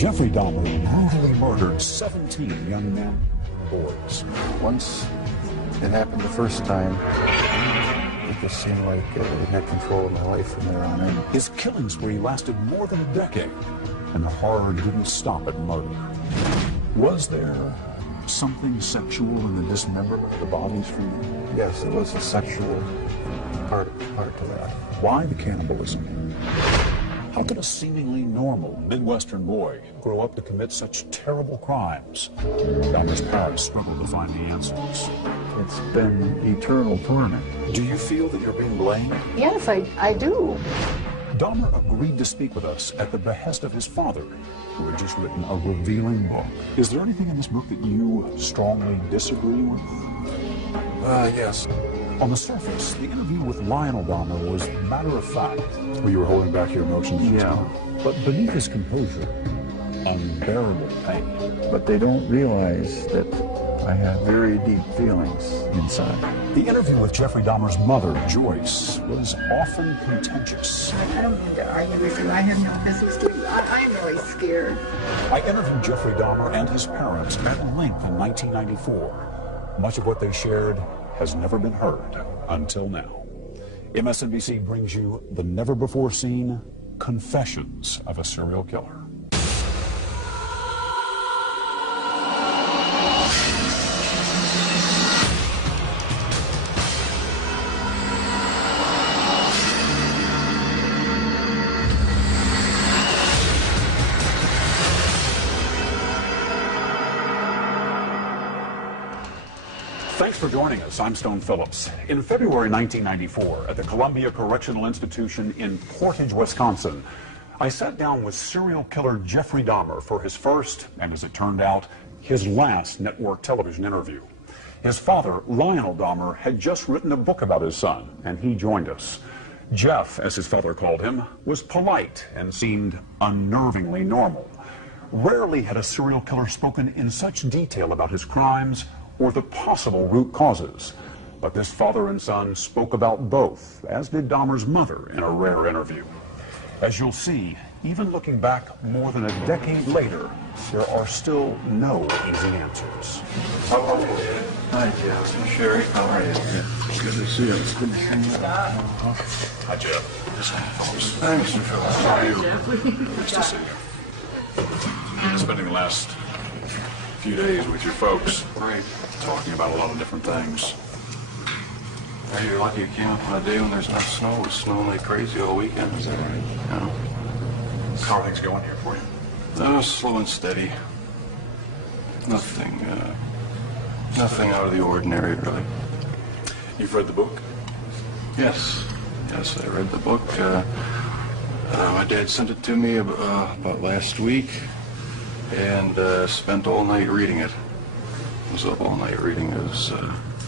Jeffrey Dahmer brutally murdered 17 young men and boys. Once it happened the first time, it just seemed like it had control of my life from there on in. His killing spree lasted more than a decade, and the horror didn't stop at murder. Was there something sexual in the dismemberment of the bodies for you? Yes, there was a sexual part to that. Why the cannibalism? How could a seemingly normal Midwestern boy grow up to commit such terrible crimes? Dahmer's parents struggled to find the answers. It's been eternal torment. Do you feel that you're being blamed? Yes, I do. Dahmer agreed to speak with us at the behest of his father, who had just written a revealing book. Is there anything in this book that you strongly disagree with? Yes. On the surface, the interview with Lionel Dahmer was matter of fact. Well, you were holding back your emotions. Yeah. But beneath his composure, unbearable pain. But they don't realize that I have very deep feelings inside. The interview with Jeffrey Dahmer's mother, Joyce, was often contentious. I don't mean to argue with you. I have no business to. I'm really scared. I interviewed Jeffrey Dahmer and his parents at length in 1994. Much of what they shared has never been heard until now. MSNBC brings you the never-before-seen confessions of a serial killer. Thanks for joining us. I'm Stone Phillips. In February 1994, at the Columbia Correctional Institution in Portage, Wisconsin, I sat down with serial killer Jeffrey Dahmer for his first, and as it turned out, his last network television interview. His father, Lionel Dahmer, had just written a book about his son, and he joined us. Jeff, as his father called him, was polite and seemed unnervingly normal. Rarely had a serial killer spoken in such detail about his crimes or the possible root causes. But this father and son spoke about both, as did Dahmer's mother in a rare interview. As you'll see, even looking back more than a decade later, there are still no easy answers. How are you? Hi, Jeff. Shari, how are you? Good to see you. It's good to see you. Hi, Jeff. This is Phillips. Hi, Mr. Phillips. How are you? Nice to see you. Spending the last few days with your folks. Right. Talking about a lot of different things. Are you lucky you came up on a day when there's no snow? It was snowing like crazy all weekend. Is that right? Yeah. How are things going here for you? Slow and steady. Nothing out of the ordinary, really. You've read the book? Yes. Yes, I read the book. My dad sent it to me about last week, and spent all night reading it. I was up all night reading. It was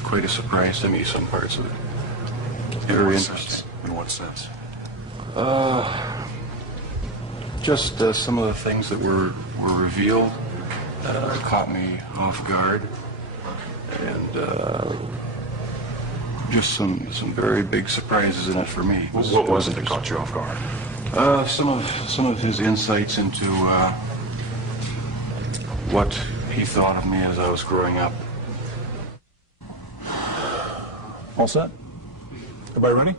quite a surprise to me, some parts of it. Very interesting. In what sense? Just some of the things that were revealed caught me off guard, and just some very big surprises in it for me. What was it that caught you off guard? Some of his insights into what he thought of me as I was growing up. All set? Everybody ready?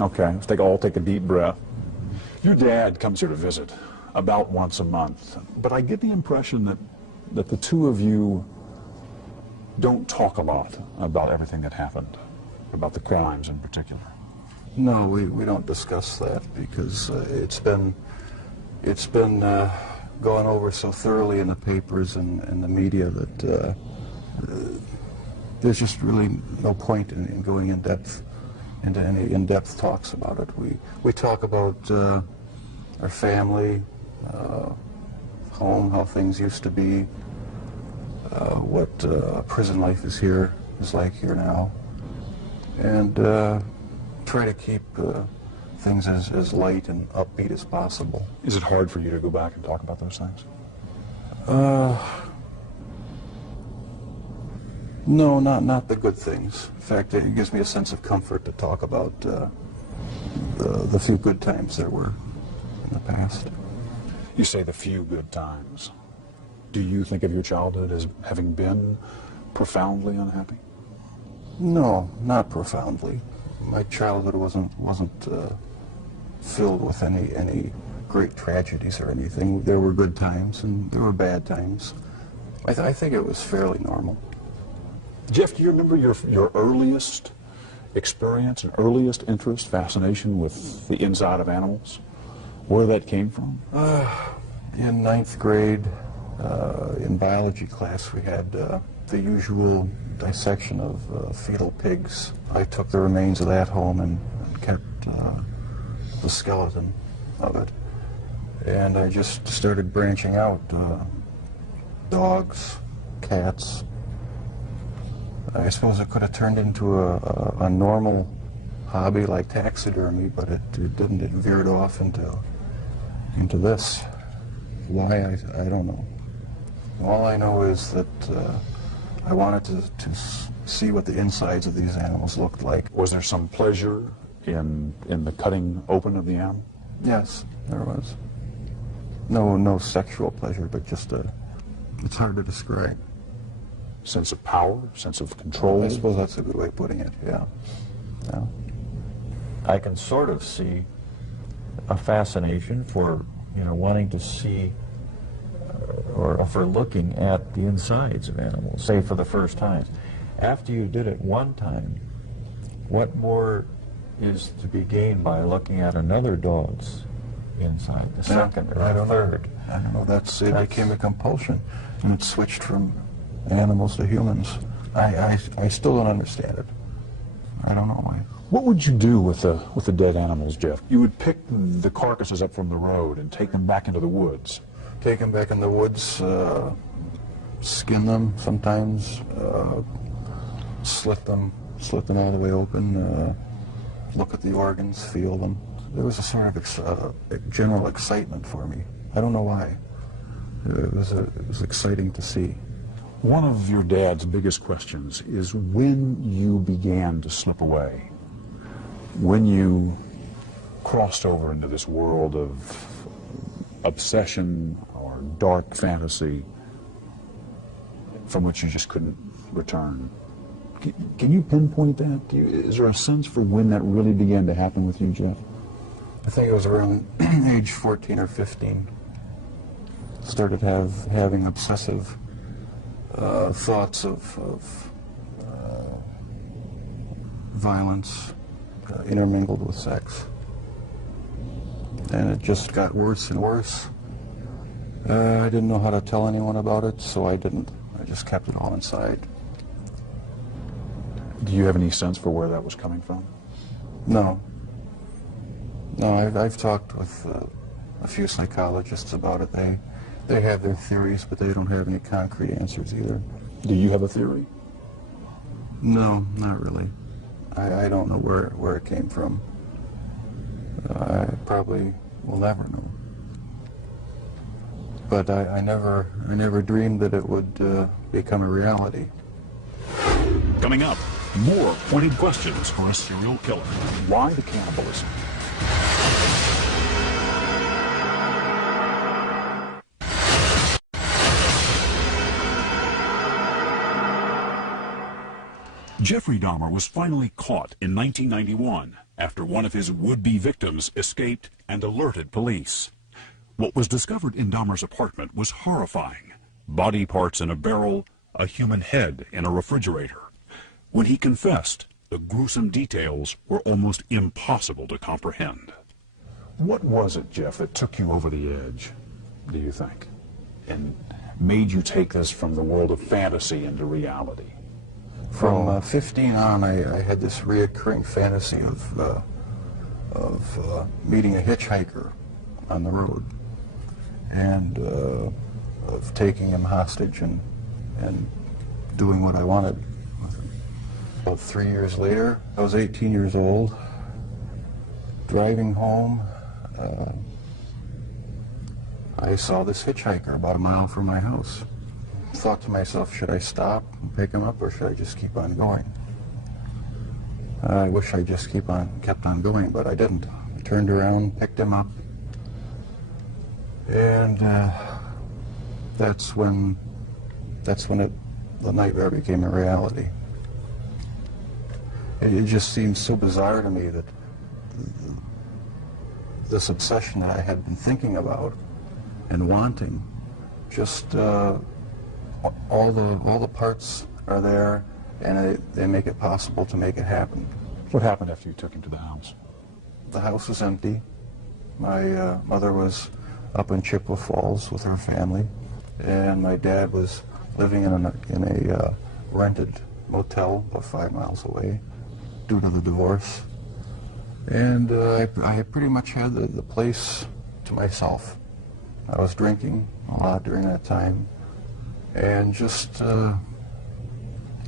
Okay, let's all take a deep breath. Your dad comes here to visit about once a month, but I get the impression that the two of you don't talk a lot about everything that happened, about the crimes in particular. No, we don't discuss that because it's been gone over so thoroughly in the papers and the media that there's just really no point in going into any in-depth talks about it. We talk about our family, home, how things used to be, what prison life is like here now, and try to keep things as light and upbeat as possible. Is it hard for you to go back and talk about those things? No, not the good things. In fact, it gives me a sense of comfort to talk about the few good times there were in the past. You say the few good times. Do you think of your childhood as having been profoundly unhappy? No, not profoundly. My childhood wasn't filled with any great tragedies or anything. There were good times and there were bad times. I think it was fairly normal. Jeff, do you remember your earliest experience and earliest interest, fascination with the inside of animals? Where that came from? In ninth grade, in biology class, we had the usual dissection of fetal pigs. I took the remains of that home and kept the skeleton of it. And I just started branching out. Dogs, cats. I suppose it could have turned into a normal hobby like taxidermy, but it didn't. It veered off into this. Why, I don't know. All I know is that I wanted to see what the insides of these animals looked like. Was there some pleasure in the cutting open of the animal? Yes, there was. No sexual pleasure, but just it's hard to describe. Sense of power, sense of control? I suppose that's a good way of putting it, yeah. I can sort of see a fascination for, wanting to see or for looking at the insides of animals, say for the first time. After you did it one time, what more is to be gained by looking at another dog's inside, the second or the third? I don't know, it became a compulsion, and it switched from animals to humans. I still don't understand it. I don't know why. What would you do with the dead animals, Jeff? You would pick the carcasses up from the road and take them back into the woods. Take them back in the woods, skin them sometimes, slit them all the way open, look at the organs, feel them. There was a sort of general excitement for me. I don't know why. It was exciting to see. One of your dad's biggest questions is when you began to slip away, when you crossed over into this world of obsession or dark fantasy from which you just couldn't return. Can you pinpoint that? Is there a sense for when that really began to happen with you, Jeff? I think it was around age 14 or 15. Started having obsessive thoughts of violence intermingled with sex. And it just got worse and worse. I didn't know how to tell anyone about it, so I didn't. I just kept it all inside. Do you have any sense for where that was coming from? No. No, I've talked with a few psychologists about it. They have their theories, but they don't have any concrete answers either. Do you have a theory? No, not really. I don't know where it came from. I probably will never know. But I never dreamed that it would become a reality. Coming up, more pointed questions for a serial killer. Why the cannibalism? Jeffrey Dahmer was finally caught in 1991 after one of his would-be victims escaped and alerted police. What was discovered in Dahmer's apartment was horrifying. Body parts in a barrel, a human head in a refrigerator. When he confessed, the gruesome details were almost impossible to comprehend. What was it, Jeff, that took you over the edge, do you think, and made you take this from the world of fantasy into reality? From 15 on, I had this reoccurring fantasy of meeting a hitchhiker on the road and of taking him hostage and doing what I wanted with him. About 3 years later, I was 18 years old, driving home. I saw this hitchhiker about a mile from my house. Thought to myself, should I stop and pick him up, or should I just keep on going? I wish I just kept on going, but I didn't. I turned around, picked him up, And that's when the nightmare became a reality. It just seemed so bizarre to me that this obsession that I had been thinking about and wanting, just all the parts are there, and they make it possible to make it happen. What happened after you took him to the house? The house was empty. My mother was up in Chippewa Falls with her family, and my dad was living in a rented motel about 5 miles away due to the divorce. And I pretty much had the place to myself. I was drinking a lot during that time, and just, I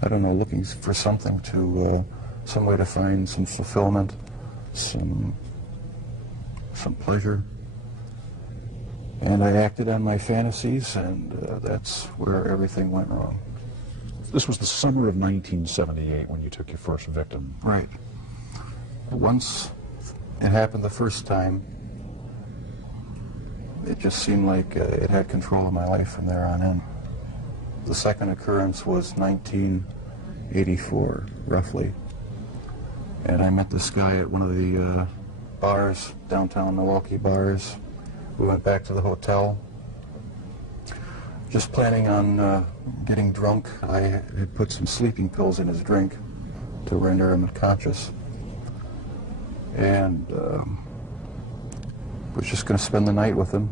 don't know, looking for something to, some way to find some fulfillment, some pleasure. And I acted on my fantasies, and that's where everything went wrong. This was the summer of 1978 when you took your first victim. Right. Once it happened the first time, it just seemed like it had control of my life from there on in. The second occurrence was 1984, roughly. And I met this guy at one of the bars, downtown Milwaukee bars. We went back to the hotel, just planning on getting drunk. I had put some sleeping pills in his drink to render him unconscious. And was just going to spend the night with him.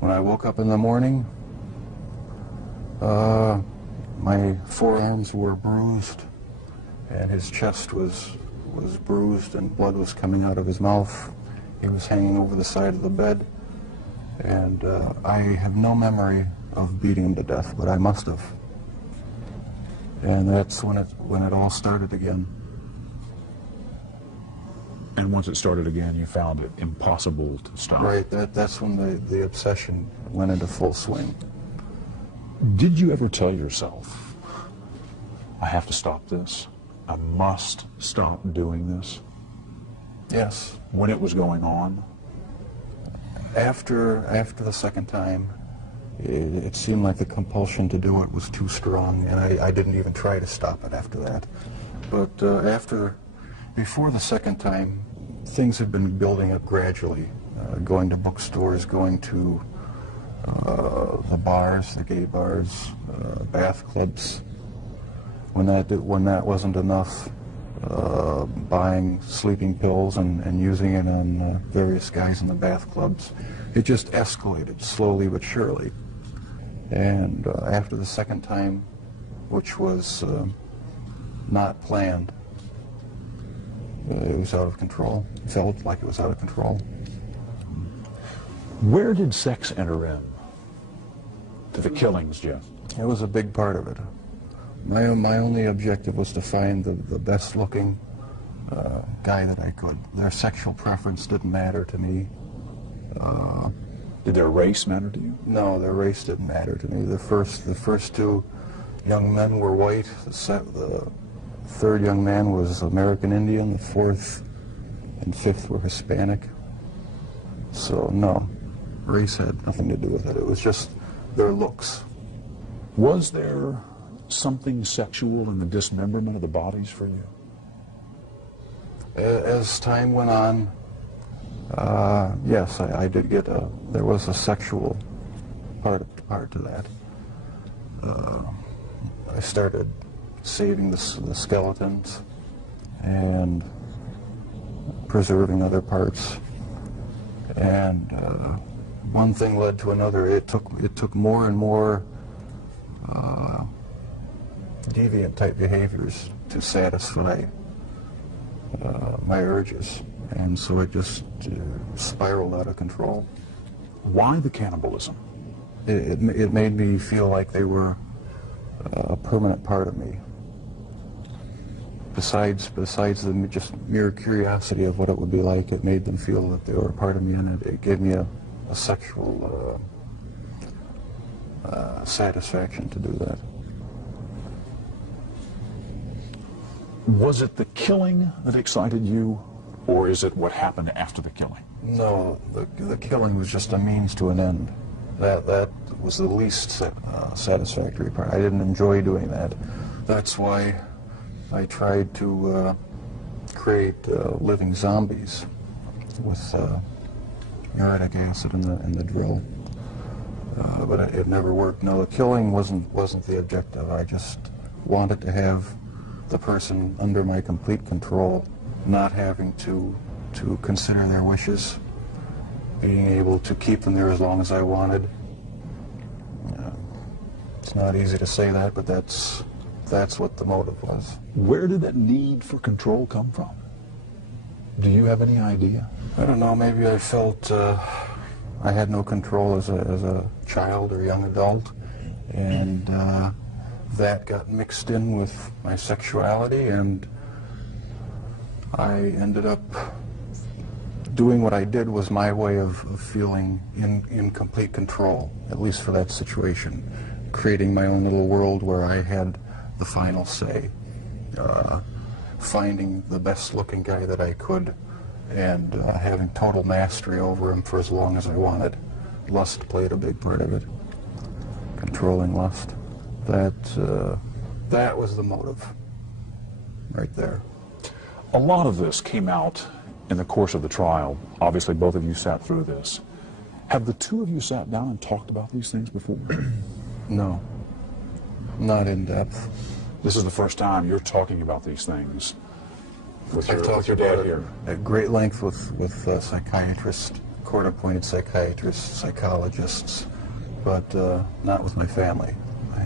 When I woke up in the morning, my forearms were bruised, and his chest was bruised, and blood was coming out of his mouth. He was hanging over the side of the bed, and I have no memory of beating him to death, but I must have. And that's when it all started again. And once it started again, you found it impossible to stop. Right, that's when the obsession went into full swing. Did you ever tell yourself, I have to stop this? I must stop doing this? Yes. When it was going on? After the second time, it seemed like the compulsion to do it was too strong, and I didn't even try to stop it after that. But before the second time, things had been building up gradually, going to bookstores, going to the bars, the gay bars, bath clubs. When that wasn't enough, buying sleeping pills and using it on various guys in the bath clubs. It just escalated slowly but surely. And after the second time, which was not planned, it was out of control. It felt like it was out of control. Where did sex enter in to the killings, Jeff? It was a big part of it. My only objective was to find the best-looking guy that I could. Their sexual preference didn't matter to me. Did their race matter to you? No, their race didn't matter to me. The first two young men were white. The third young man was American Indian. The fourth and fifth were Hispanic. So no, race had nothing to do with it. It was just their looks. Was there something sexual in the dismemberment of the bodies for you? As time went on, yes, I did get there was a sexual part to that. I started saving the skeletons and preserving other parts, and one thing led to another. It took more and more deviant type behaviors to satisfy my urges, and so it just spiraled out of control. Why the cannibalism? It made me feel like they were a permanent part of me. Besides the just mere curiosity of what it would be like, it made them feel that they were a part of me, and it gave me a sexual satisfaction to do that. Was it the killing that excited you, or is it what happened after the killing? No, the killing was just a means to an end. That was the least satisfactory part. I didn't enjoy doing that. That's why I tried to create living zombies with uric acid in the drill. But it never worked. No, the killing wasn't the objective. I just wanted to have the person under my complete control, not having to consider their wishes, being able to keep them there as long as I wanted. It's not easy to say that, but that's what the motive was. Where did that need for control come from? Do you have any idea? I don't know, maybe I felt I had no control as a child or young adult, and that got mixed in with my sexuality, and I ended up doing what I did was my way of feeling in complete control, at least for that situation, creating my own little world where I had the final say, finding the best looking guy that I could, and having total mastery over him for as long as I wanted. Lust played a big part of it, controlling lust. That was the motive, right there. A lot of this came out in the course of the trial. Obviously, both of you sat through this. Have the two of you sat down and talked about these things before? No, not in depth. This is the first time you're talking about these things with I've talked your about dad it here. at great length with psychiatrists, court-appointed psychiatrists, psychologists, but not with my family.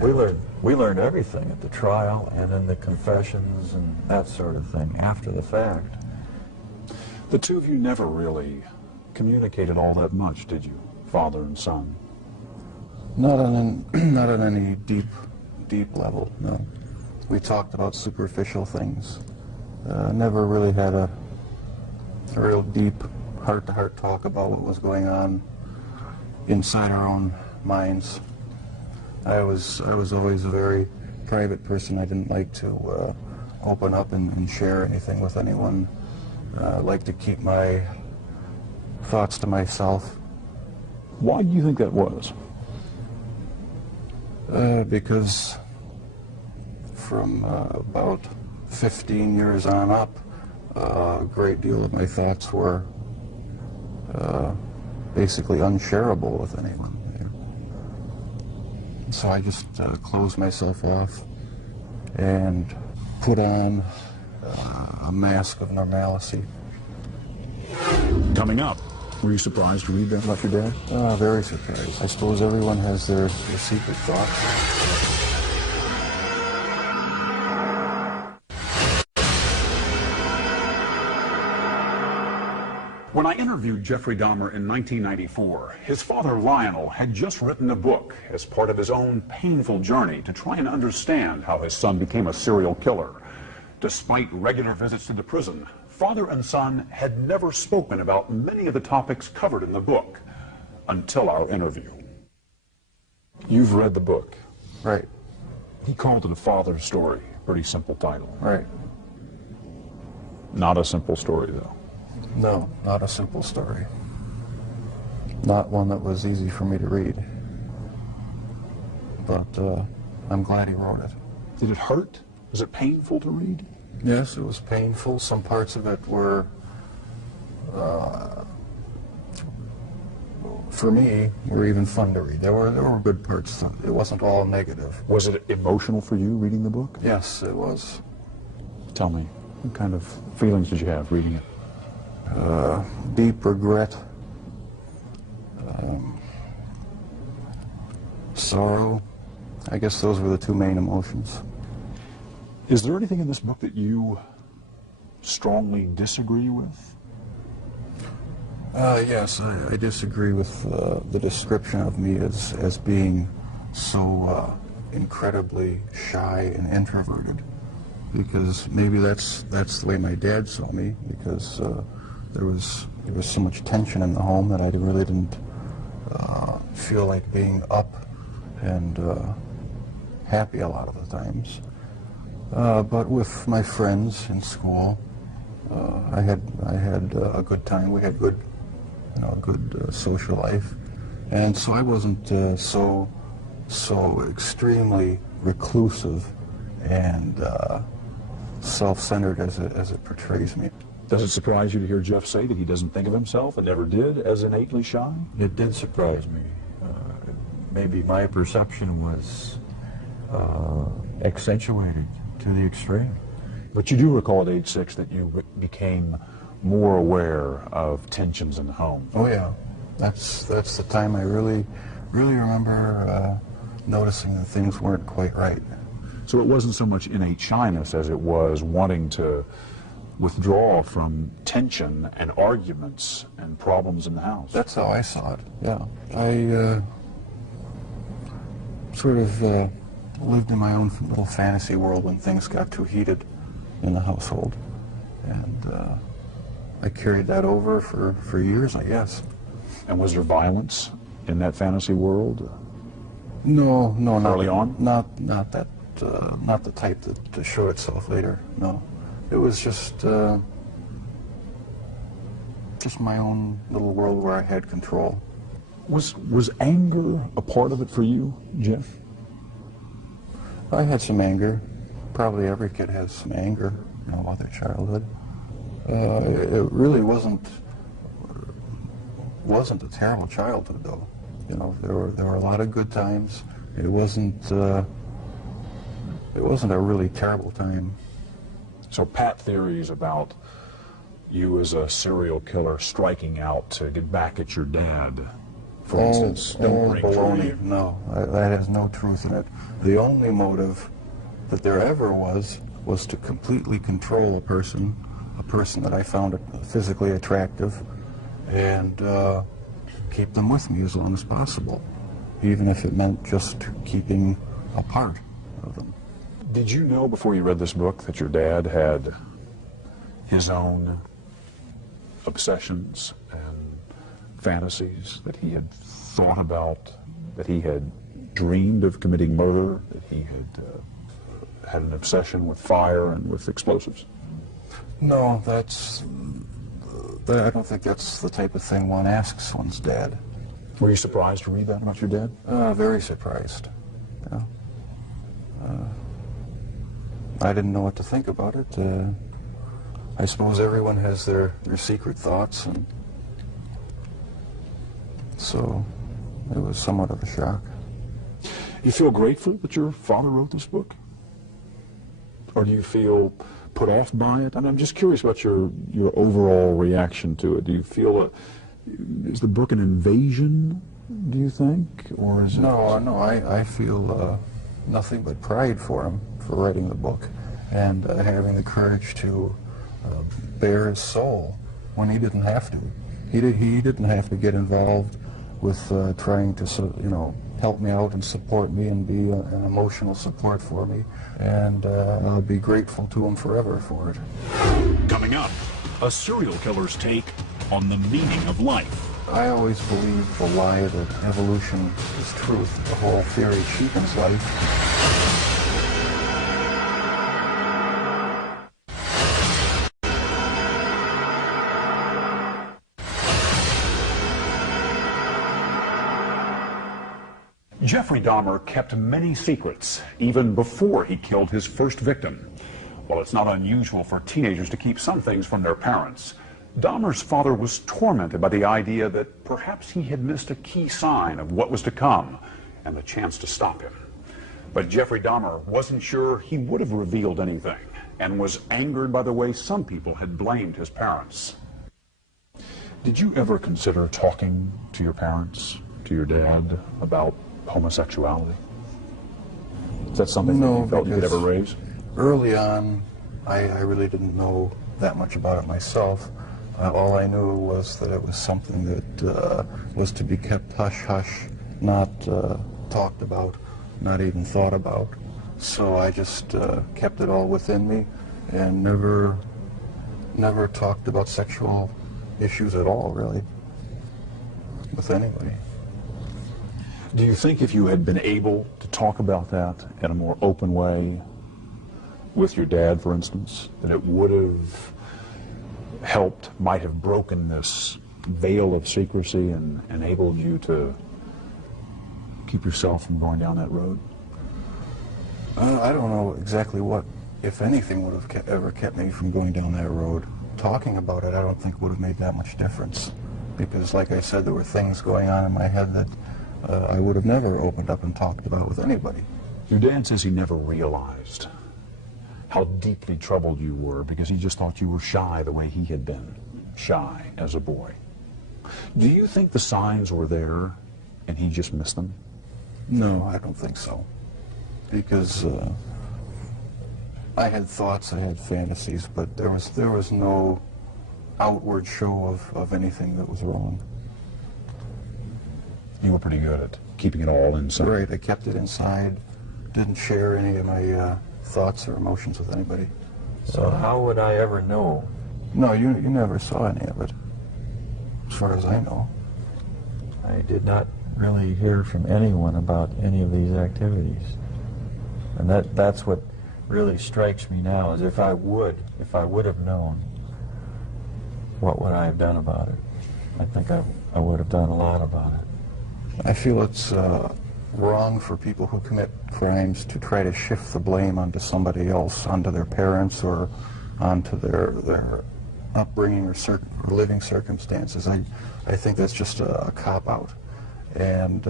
We learned everything at the trial and in the confessions and that sort of thing after the fact. The two of you never really communicated all that much, did you, father and son? Not on any deep level, no. We talked about superficial things. Never really had a real deep heart-to-heart talk about what was going on inside our own minds. I was always a very private person. I didn't like to open up and share anything with anyone. I like to keep my thoughts to myself. Why do you think that was? Because from about 15 years on up, a great deal of my thoughts were basically unshareable with anyone. So I just closed myself off and put on a mask of normalcy. Coming up, were you surprised to read that about your dad? Very surprised. I suppose everyone has their secret thoughts. When I interviewed Jeffrey Dahmer in 1994, his father Lionel had just written a book as part of his own painful journey to try and understand how his son became a serial killer. Despite regular visits to the prison, father and son had never spoken about many of the topics covered in the book until our interview. You've read the book. Right. He called it a father's story. Pretty simple title. Right. Not a simple story, though. No, not a simple story. Not one that was easy for me to read. But I'm glad he wrote it. Did it hurt? Was it painful to read? Yes, it was painful. Some parts of it were, for me, were even fun to read. There were good parts. It wasn't all negative. Was it emotional for you reading the book? Yes, it was. Tell me, what kind of feelings did you have reading it? Deep regret, sorrow. I guess those were the two main emotions. Is there anything in this book that you strongly disagree with? Yes, I disagree with the description of me as being so incredibly shy and introverted, because maybe that's the way my dad saw me, because there was so much tension in the home that I really didn't feel like being up and happy a lot of the times. But with my friends in school, I had a good time. We had good, good social life, and so I wasn't so extremely reclusive and self-centered as it portrays me. Does it surprise you to hear Jeff say that he doesn't think of himself and never did as innately shy? It did surprise me. Maybe my perception was accentuated to the extreme. But you do recall at age 6 that you became more aware of tensions in the home. Oh yeah, that's the time I really remember noticing that things weren't quite right. So it wasn't so much innate shyness as it was wanting to withdraw from tension and arguments and problems in the house. That's how I saw it, yeah. I sort of lived in my own little fantasy world when things got too heated in the household. And I carried that over for years, I guess. And was there violence in that fantasy world? No, Early on? Not that, not the type that showed itself later, no. It was just my own little world where I had control. Was anger a part of it for you, Jeff? I had some anger. Probably every kid has some anger, about their childhood. It really wasn't a terrible childhood, though. There were a lot of good times. It wasn't a really terrible time. So pat theories about you as a serial killer striking out to get back at your dad, for instance, don't ring true to you. No, that has no truth in it. The only motive that there ever was to completely control a person that I found physically attractive, and keep them with me as long as possible, even if it meant just keeping a part of them. Did you know before you read this book that your dad had his own obsessions and fantasies, that he had thought about, that he had dreamed of committing murder, that he had an obsession with fire and with explosives? No, I don't think that's the type of thing one asks one's dad. Were you surprised to read that about your dad? Very surprised. Yeah. I didn't know what to think about it. I suppose everyone has their secret thoughts, and so it was somewhat of a shock. You feel grateful that your father wrote this book? Or do you feel put off by it? I mean, I'm just curious about your overall reaction to it. Do you feel is the book an invasion, do you think? Or is it... No, I feel nothing but pride for him for writing the book and having the courage to bare his soul when he didn't have to. He didn't have to get involved with trying to, help me out and support me and be an emotional support for me. And I'll be grateful to him forever for it. Coming up, a serial killer's take on the meaning of life. I always believe the lie that evolution is truth. The whole theory cheapens life. Jeffrey Dahmer kept many secrets, even before he killed his first victim. While it's not unusual for teenagers to keep some things from their parents, Dahmer's father was tormented by the idea that perhaps he had missed a key sign of what was to come and the chance to stop him. But Jeffrey Dahmer wasn't sure he would have revealed anything and was angered by the way some people had blamed his parents. Did you ever consider talking to your parents, to your dad, about homosexuality? Is that something that you felt you could ever raise? Early on, I really didn't know that much about it myself. All I knew was that it was something that was to be kept hush-hush, not talked about, not even thought about. So I just kept it all within me and never talked about sexual issues at all, really, with anybody. Do you think if you had been able to talk about that in a more open way with your dad, for instance, that it would have helped, might have broken this veil of secrecy and enabled you to keep yourself from going down that road? I don't know exactly what, if anything, would have ever kept me from going down that road. Talking about it, I don't think would have made that much difference. Because, like I said, there were things going on in my head that I would have never opened up and talked about with anybody. Your dad says he never realized how deeply troubled you were because he just thought you were shy the way he had been shy as a boy. Do you think the signs were there and he just missed them? No, I don't think so. Because I had thoughts, I had fantasies, but there was no outward show of anything that was wrong. You were pretty good at keeping it all inside. Right, I kept it inside, didn't share any of my thoughts or emotions with anybody. So how would I ever know? No, you never saw any of it, as far as I know. I did not really hear from anyone about any of these activities. And that's what really strikes me now, is if I would have known, what would I have done about it? I think I would have done a lot about it. I feel it's wrong for people who commit crimes to try to shift the blame onto somebody else, onto their parents or onto their upbringing or living circumstances. I think that's just a cop-out. And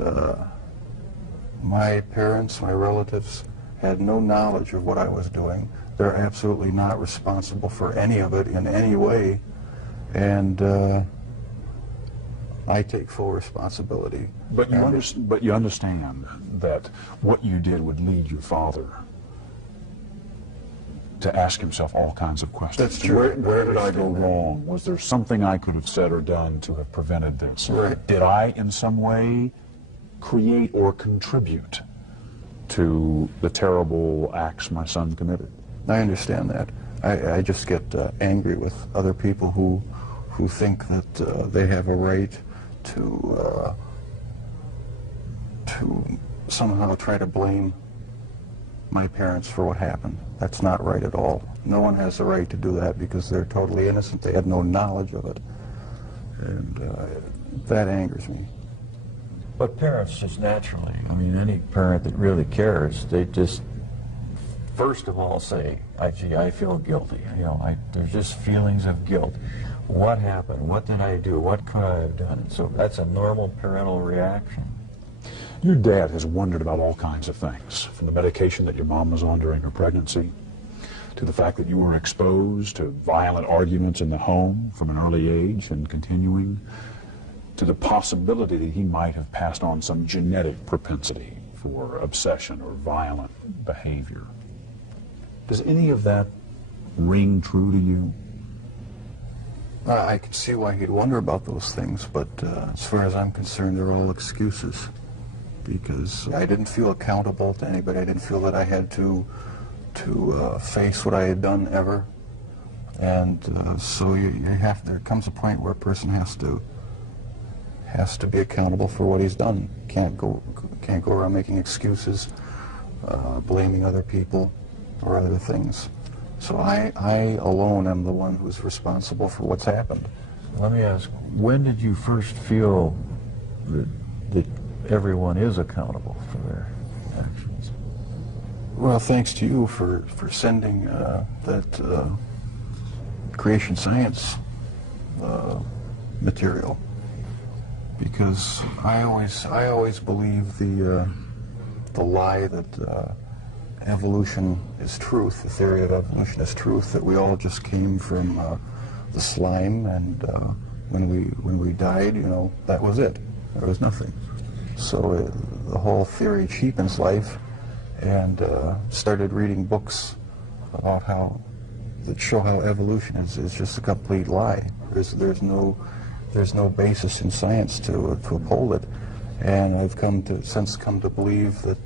my parents, my relatives, had no knowledge of what I was doing. They're absolutely not responsible for any of it in any way. And I take full responsibility. But you understand that what you did would lead your father to ask himself all kinds of questions. That's true. Where did I go wrong? Was there something I could have said or done to have prevented this? Right. Did I, in some way, create or contribute to the terrible acts my son committed? I understand that. I just get angry with other people who think that they have a right to somehow try to blame my parents for what happened. That's not right at all. No one has the right to do that because they're totally innocent. They had no knowledge of it. And that angers me. But parents just naturally, I mean, any parent that really cares, they just, first of all, say, gee, I feel guilty. You know, there's just feelings of guilt. What happened? What did I do? What could I have done? So that's a normal parental reaction. Your dad has wondered about all kinds of things, from the medication that your mom was on during her pregnancy, to the fact that you were exposed to violent arguments in the home from an early age and continuing, to the possibility that he might have passed on some genetic propensity for obsession or violent behavior. Does any of that ring true to you? I can see why he'd wonder about those things, but as far as I'm concerned, they're all excuses. Because I didn't feel accountable to anybody. I didn't feel that I had to face what I had done ever. And so there comes a point where a person has to be accountable for what he's done. Can't go around making excuses, blaming other people or other things. So I alone am the one who's responsible for what's happened. Let me ask, when did you first feel that everyone is accountable for their actions? Well, thanks to you for sending that creation science material, because I always believe the lie that evolution is truth, the theory of evolution is truth, that we all just came from the slime, and when we died, you know, that was it. There was nothing. So the whole theory cheapens life, and started reading books about that show how evolution is just a complete lie. There's no basis in science to uphold it, and I've since come to believe that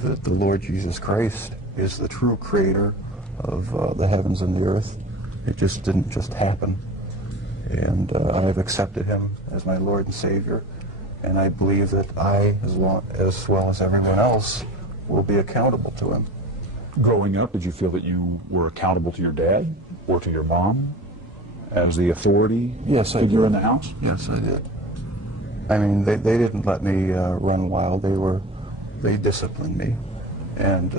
the Lord Jesus Christ is the true creator of the heavens and the earth. It just didn't just happen, and I've accepted him as my Lord and Savior. And I believe that I, as well as everyone else, will be accountable to him. Growing up, did you feel that you were accountable to your dad or to your mom as the authority Yes, I figure did. in the house? Yes, I did. I mean, they didn't let me run wild. They disciplined me, and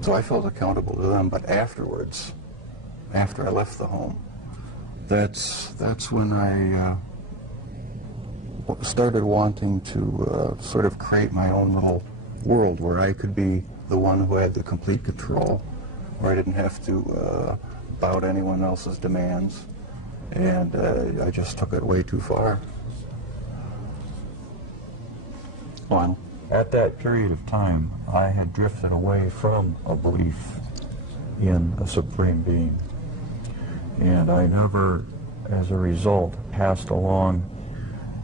so I felt accountable to them. But afterwards, after I left the home, that's when I started wanting to sort of create my own little world where I could be the one who had the complete control, where I didn't have to bow to anyone else's demands. And I just took it way too far. Lionel? At that period of time, I had drifted away from a belief in a supreme being. And I never, as a result, passed along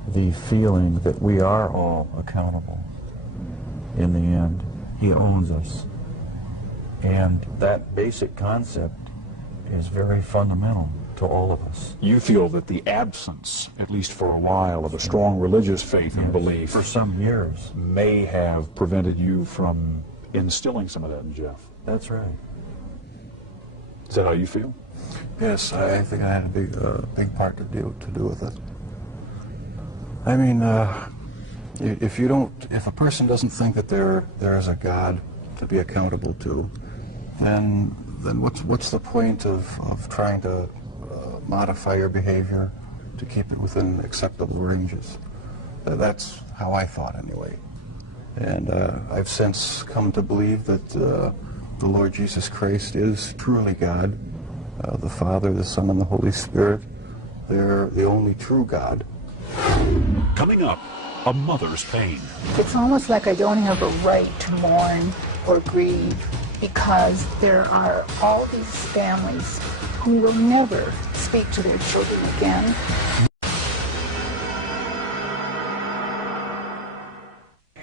the feeling that we are all accountable. In the end, he owns us. And that basic concept is very fundamental to all of us. You feel that the absence, at least for a while, of a strong religious faith and belief For some years. may have prevented you from instilling some of that in Jeff. That's right. Is that how you feel? Yes, I think I had a big part to do with it. I mean, if a person doesn't think that there is a God to be accountable to, then what's the point of trying to modify your behavior to keep it within acceptable ranges? That's how I thought anyway. And I've since come to believe that the Lord Jesus Christ is truly God, the Father, the Son, and the Holy Spirit. They're the only true God. Coming up, a mother's pain. It's almost like I don't have a right to mourn or grieve because there are all these families who will never speak to their children again.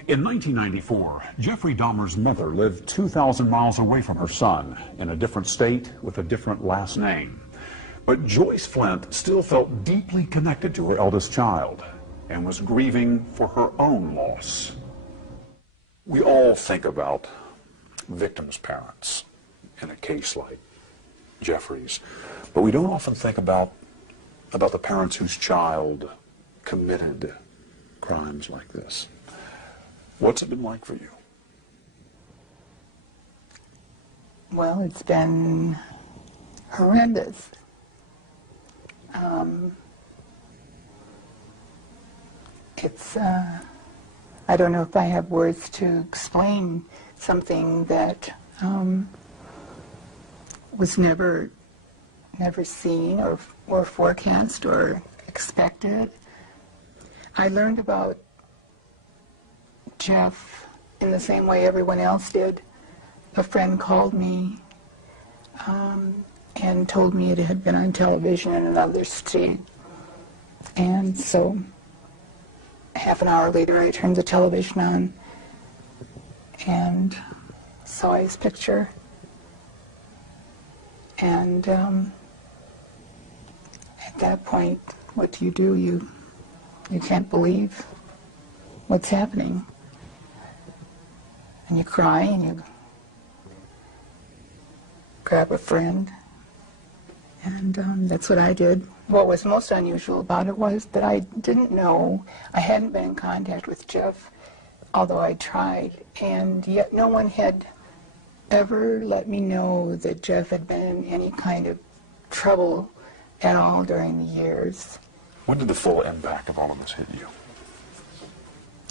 In 1994, Jeffrey Dahmer's mother lived 2,000 miles away from her son in a different state with a different last name. But Joyce Flint still felt deeply connected to her eldest child and was grieving for her own loss. We all think about victims' parents in a case like Jeffrey's, but we don't often think about the parents whose child committed crimes like this. What's it been like for you? Well, it's been horrendous. I don't know if I have words to explain something that was never seen or forecast or expected. I learned about Jeff in the same way everyone else did. A friend called me and told me it had been on television in another state. And so half an hour later I turned the television on and saw his picture. And at that point, what do? You can't believe what's happening. And you cry and you grab a friend. And that's what I did. What was most unusual about it was that I didn't know, I hadn't been in contact with Jeff, although I tried, and yet no one had ever let me know that Jeff had been in any kind of trouble at all during the years. When did the full impact of all of this hit you?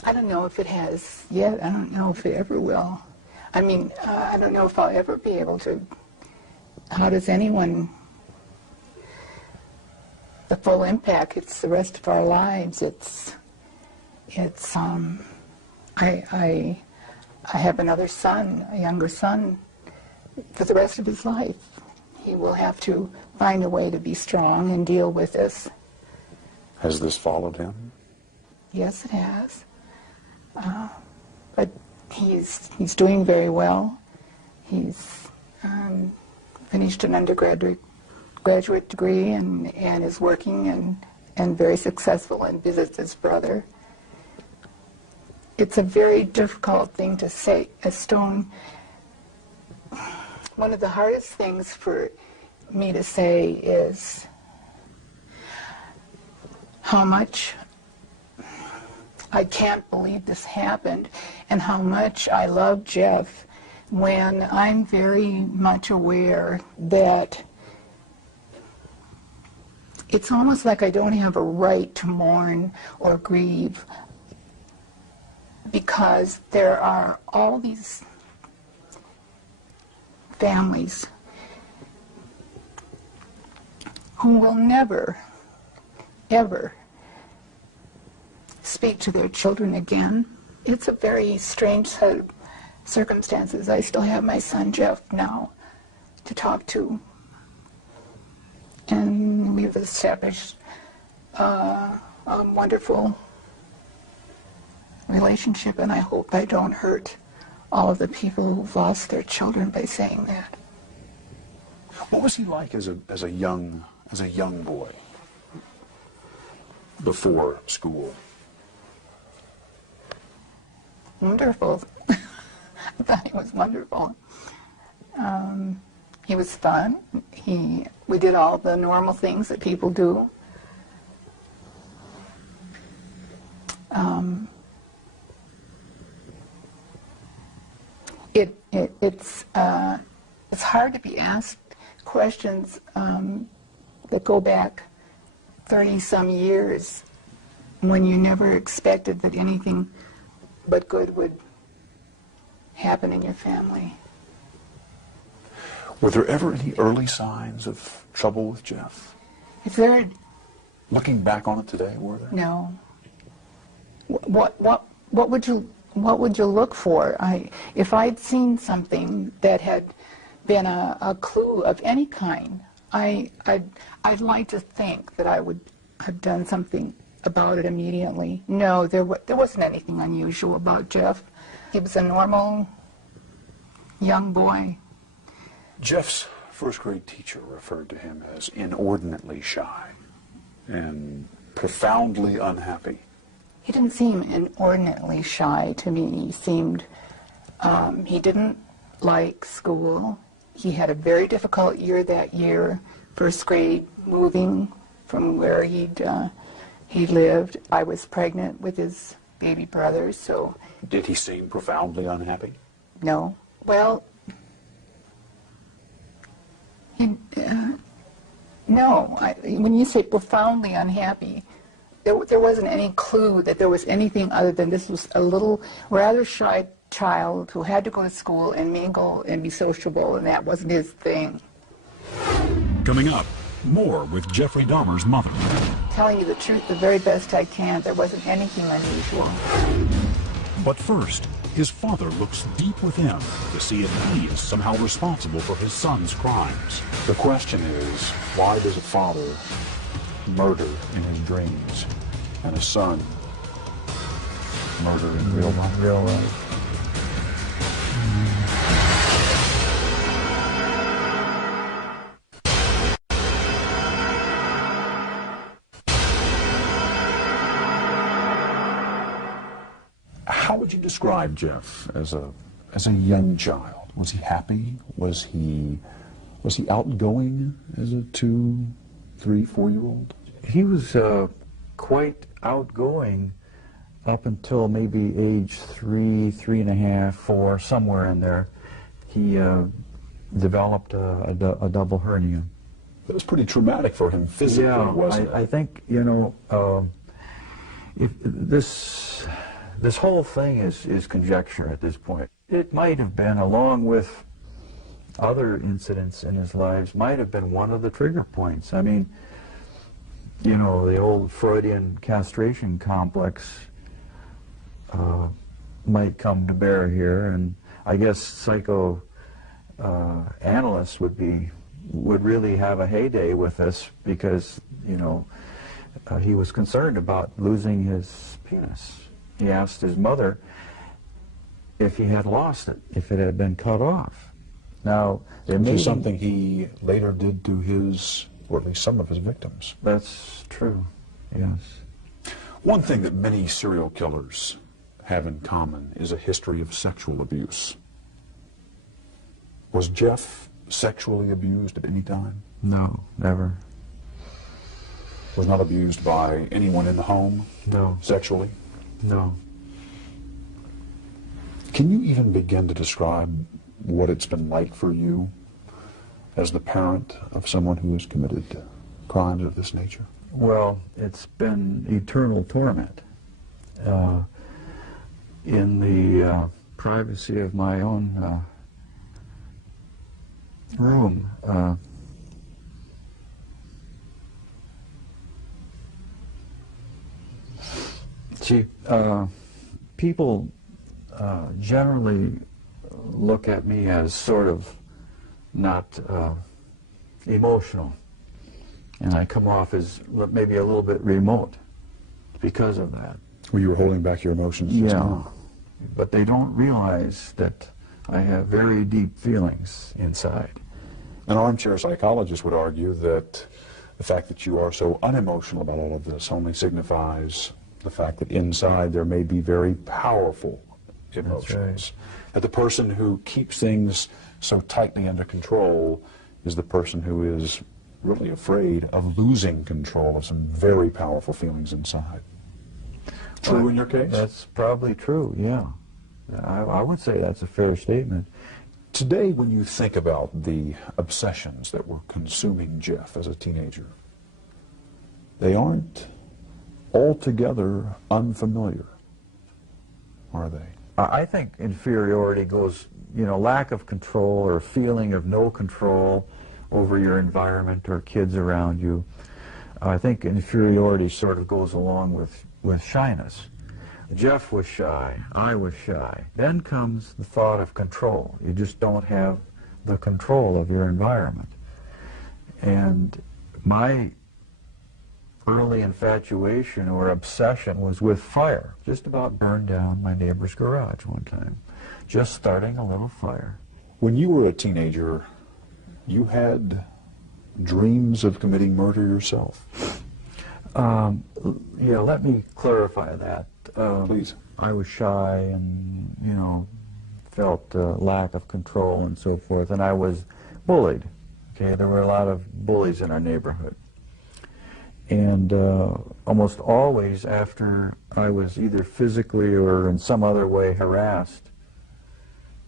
I don't know if it has yet. I don't know if it ever will. I mean, I don't know if I'll ever be able to. How does anyone? The full impact. It's the rest of our lives. I have another son, a younger son, for the rest of his life. He will have to find a way to be strong and deal with this. Has this followed him? Yes, it has. But he's doing very well. He's finished an graduate degree and is working and very successful and visits his brother. It's a very difficult thing to say. Stone, one of the hardest things for me to say is how much I can't believe this happened, and how much I love Jeff, when I'm very much aware that it's almost like I don't have a right to mourn or grieve, because there are all these families who will never, ever speak to their children again. It's a very strange set of circumstances. I still have my son Jeff now to talk to, and we've established a wonderful relationship, and I hope I don't hurt all of the people who've lost their children by saying that. What was he like as a young boy before school? Wonderful. I thought he was wonderful. He was fun. We did all the normal things that people do. It's hard to be asked questions that go back 30-some years when you never expected that anything but good would happen in your family. Were there ever any early signs of trouble with Jeff? If there, Looking back on it today, were there? no. What would you look for? If I'd seen something that had been a clue of any kind, I'd like to think that I would have done something about it immediately. No, there wasn't anything unusual about Jeff. He was a normal young boy. Jeff's first grade teacher referred to him as inordinately shy and profoundly unhappy. He didn't seem inordinately shy to me. He seemed, he didn't like school. He had a very difficult year that year, first grade, moving from where he lived. I was pregnant with his baby brother, so... Did he seem profoundly unhappy? No. Well, no. When you say profoundly unhappy, there wasn't any clue that there was anything other than this was a little, rather shy child who had to go to school and mingle and be sociable, and that wasn't his thing. Coming up, more with Jeffrey Dahmer's mother. Telling you the truth the very best I can, there wasn't anything unusual. But first, his father looks deep within to see if he is somehow responsible for his son's crimes. The question is, why does a father murder in his dreams and a son murder in real life? Real life. How would you describe Jeff as a young child? Was he happy? Was he outgoing as a 2, 3, 4-year-old? He was quite outgoing up until maybe age 3, 3.5, 4, somewhere in there. He developed a double hernia. It was pretty traumatic for him physically, wasn't it? I think, if this whole thing is conjecture at this point. It might have been, along with other incidents in his lives, might have been one of the trigger points. I mean, the old Freudian castration complex might come to bear here, and I guess psychoanalysts would really have a heyday with this, because he was concerned about losing his penis. He asked his mother if he had lost it, if it had been cut off. Now, there may be something he later did to his, or at least some of his victims. That's true, yes. One thing that many serial killers have in common is a history of sexual abuse. Was Jeff sexually abused at any time? No, never. Was not abused by anyone in the home? No. Sexually? No. Can you even begin to describe what it's been like for you as the parent of someone who has committed crimes of this nature? Well, it's been eternal torment. In the privacy of my own room. People generally look at me as sort of not emotional, and I come off as maybe a little bit remote because of that. Well, you were holding back your emotions just now. But they don't realize that I have very deep feelings inside. An armchair psychologist would argue that the fact that you are so unemotional about all of this only signifies the fact that inside there may be very powerful emotions. That the person who keeps things so tightly under control is the person who is really afraid of losing control of some very powerful feelings inside. True in your case? That's probably true, yeah. I would say that's a fair statement. Today, when you think about the obsessions that were consuming Jeff as a teenager, they aren't altogether unfamiliar, are they? I think inferiority goes, lack of control or feeling of no control over your environment or kids around you. I think inferiority sort of goes along with shyness. Jeff was shy, I was shy. Then comes the thought of control. You just don't have the control of your environment. And my early infatuation or obsession was with fire. Just about burned down my neighbor's garage one time. Just starting a little fire. When you were a teenager, you had dreams of committing murder yourself. Yeah, let me clarify that. Please. I was shy and, felt lack of control and so forth, and I was bullied. Okay, there were a lot of bullies in our neighborhood. And almost always after I was either physically or in some other way harassed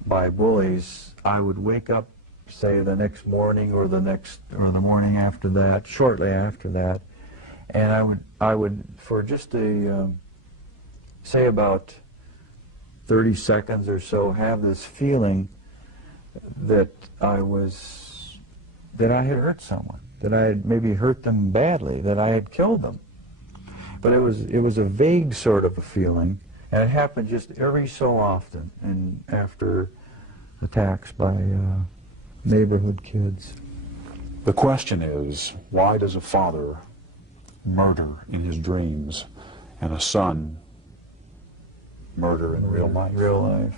by bullies, I would wake up, say, the next morning or the morning after that, shortly after that, and I would for just say about 30 seconds or so, have this feeling that I had hurt someone, that I had maybe hurt them badly, that I had killed them. But it was a vague sort of a feeling, and it happened just every so often, and after attacks by neighborhood kids. The question is, why does a father murder in his dreams and a son murder in real life? Real life.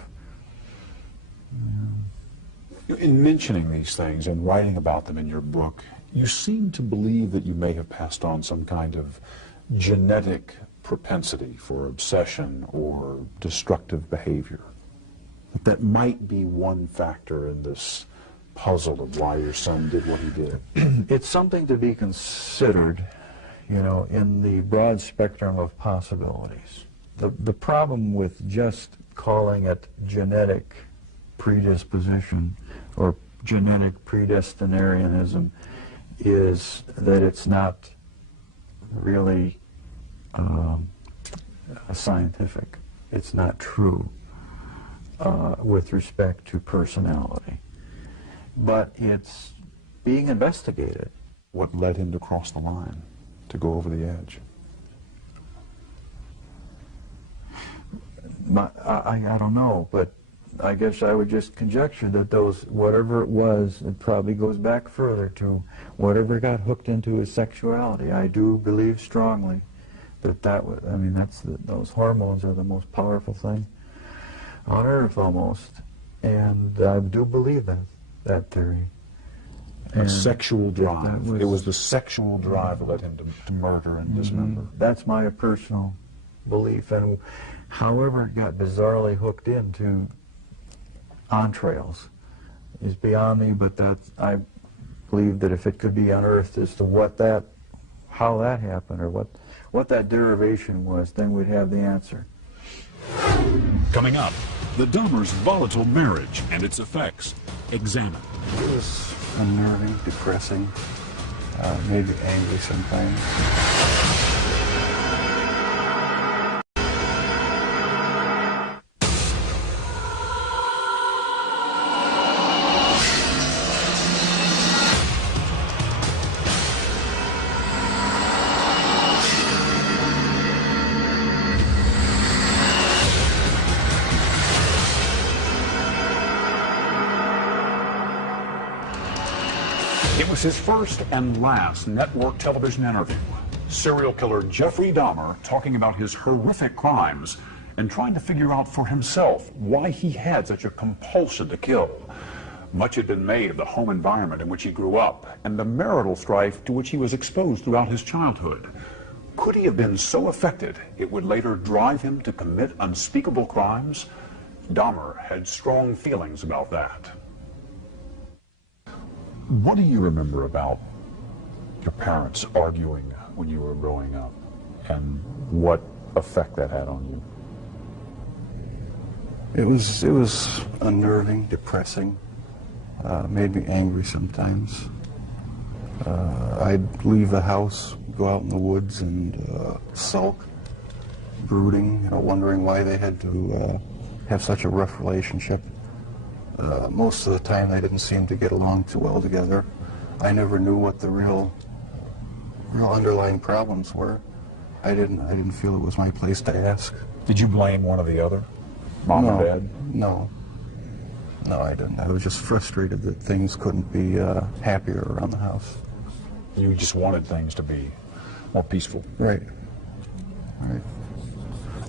Yeah. In mentioning these things and writing about them in your book, you seem to believe that you may have passed on some kind of genetic propensity for obsession or destructive behavior. That might be one factor in this puzzle of why your son did what he did. It's something to be considered, in the broad spectrum of possibilities. The problem with just calling it genetic predisposition or genetic predestinarianism is that it's not really scientific. It's not true with respect to personality. But it's being investigated. What led him to cross the line, to go over the edge? I don't know, but I guess I would just conjecture that whatever it was, it probably goes back further to whatever got hooked into his sexuality. I do believe strongly that those hormones are the most powerful thing on earth almost, and I do believe that theory. A sexual drive. It was the sexual drive that led him to murder and dismember. That's my personal belief, and however it got bizarrely hooked into entrails, is beyond me, but I believe that if it could be unearthed as to how that happened, or what that derivation was, then we'd have the answer. Coming up, the Dahmer's volatile marriage and its effects examined. It was unnerving, depressing, maybe angry sometimes. It was his first and last network television interview. Serial killer Jeffrey Dahmer talking about his horrific crimes and trying to figure out for himself why he had such a compulsion to kill. Much had been made of the home environment in which he grew up and the marital strife to which he was exposed throughout his childhood. Could he have been so affected it would later drive him to commit unspeakable crimes? Dahmer had strong feelings about that. What do you remember about your parents arguing when you were growing up, and what effect that had on you? It was unnerving, depressing, made me angry sometimes. I'd leave the house, go out in the woods and sulk, brooding, wondering why they had to have such a rough relationship. Most of the time they didn't seem to get along too well together. I never knew what the real underlying problems were. I didn't feel it was my place to ask. Did you blame one or the other? Mom or Dad? No, I didn't. I was just frustrated that things couldn't be happier around the house. You just wanted things to be more peaceful. Right.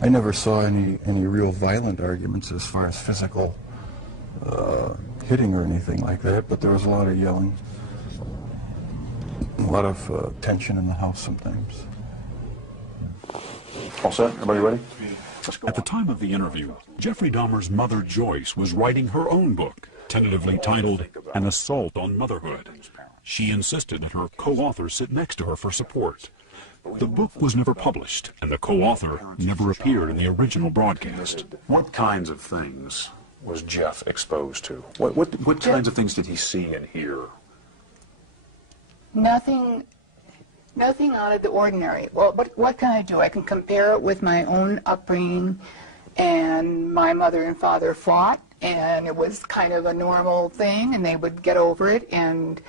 I never saw any real violent arguments as far as physical hitting or anything like that, but there was a lot of yelling, a lot of tension in the house sometimes. All set? Everybody ready? At the time of the interview, Jeffrey Dahmer's mother, Joyce, was writing her own book, tentatively titled An Assault on Motherhood. She insisted that her co-author sit next to her for support. The book was never published, and the co-author never appeared in the original broadcast. What kinds of things was Jeff exposed to? What kinds of things did he see and hear? Nothing out of the ordinary. Well, what can I do? I can compare it with my own upbringing, and my mother and father fought, and it was kind of a normal thing, and they would get over it, and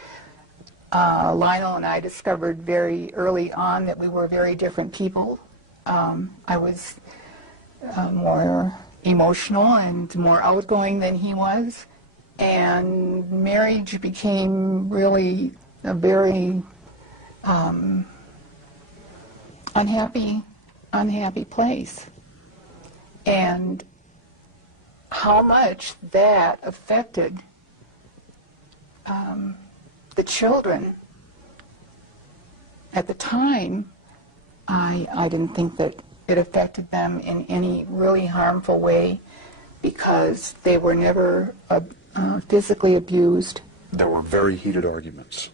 Lionel and I discovered very early on that we were very different people. I was more emotional and more outgoing than he was, and marriage became really a very unhappy place. And how much that affected the children at the time, I didn't think that it affected them in any really harmful way, because they were never physically abused. There were very heated arguments.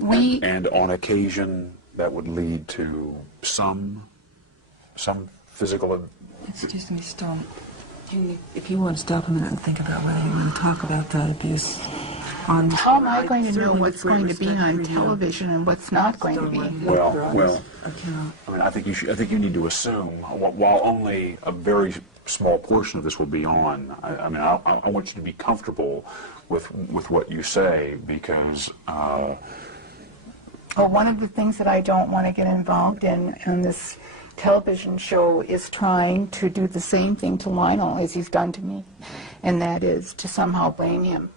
And on occasion, that would lead to some physical... Excuse me, Stone. If you want to stop a minute and think about whether you want to talk about that abuse on... How am I going to know what's going to be on television and what's not going to be? Well, I mean, I think you need to assume, while only a very small portion of this will be on, I mean, I want you to be comfortable with what you say, because... Well, one of the things that I don't want to get involved in this television show is trying to do the same thing to Lionel as he's done to me, and that is to somehow blame him.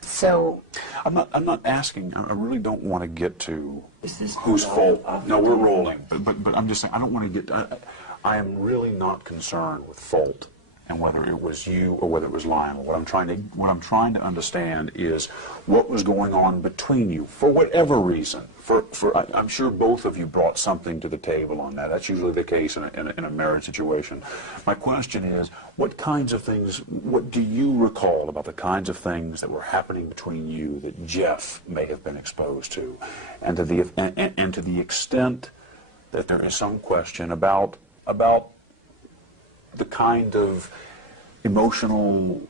So I'm not asking. I really don't want to get to whose fault. No, we're rolling. But I'm just saying, I don't want to get. I am really not concerned with fault and whether it was you or whether it was Lionel. What I'm trying to understand is what was going on between you for whatever reason. I'm sure both of you brought something to the table on that. That's usually the case in a marriage situation. My question is, what kinds of things, what do you recall about the kinds of things that were happening between you that Jeff may have been exposed to, and to the extent that there is some question about the kind of emotional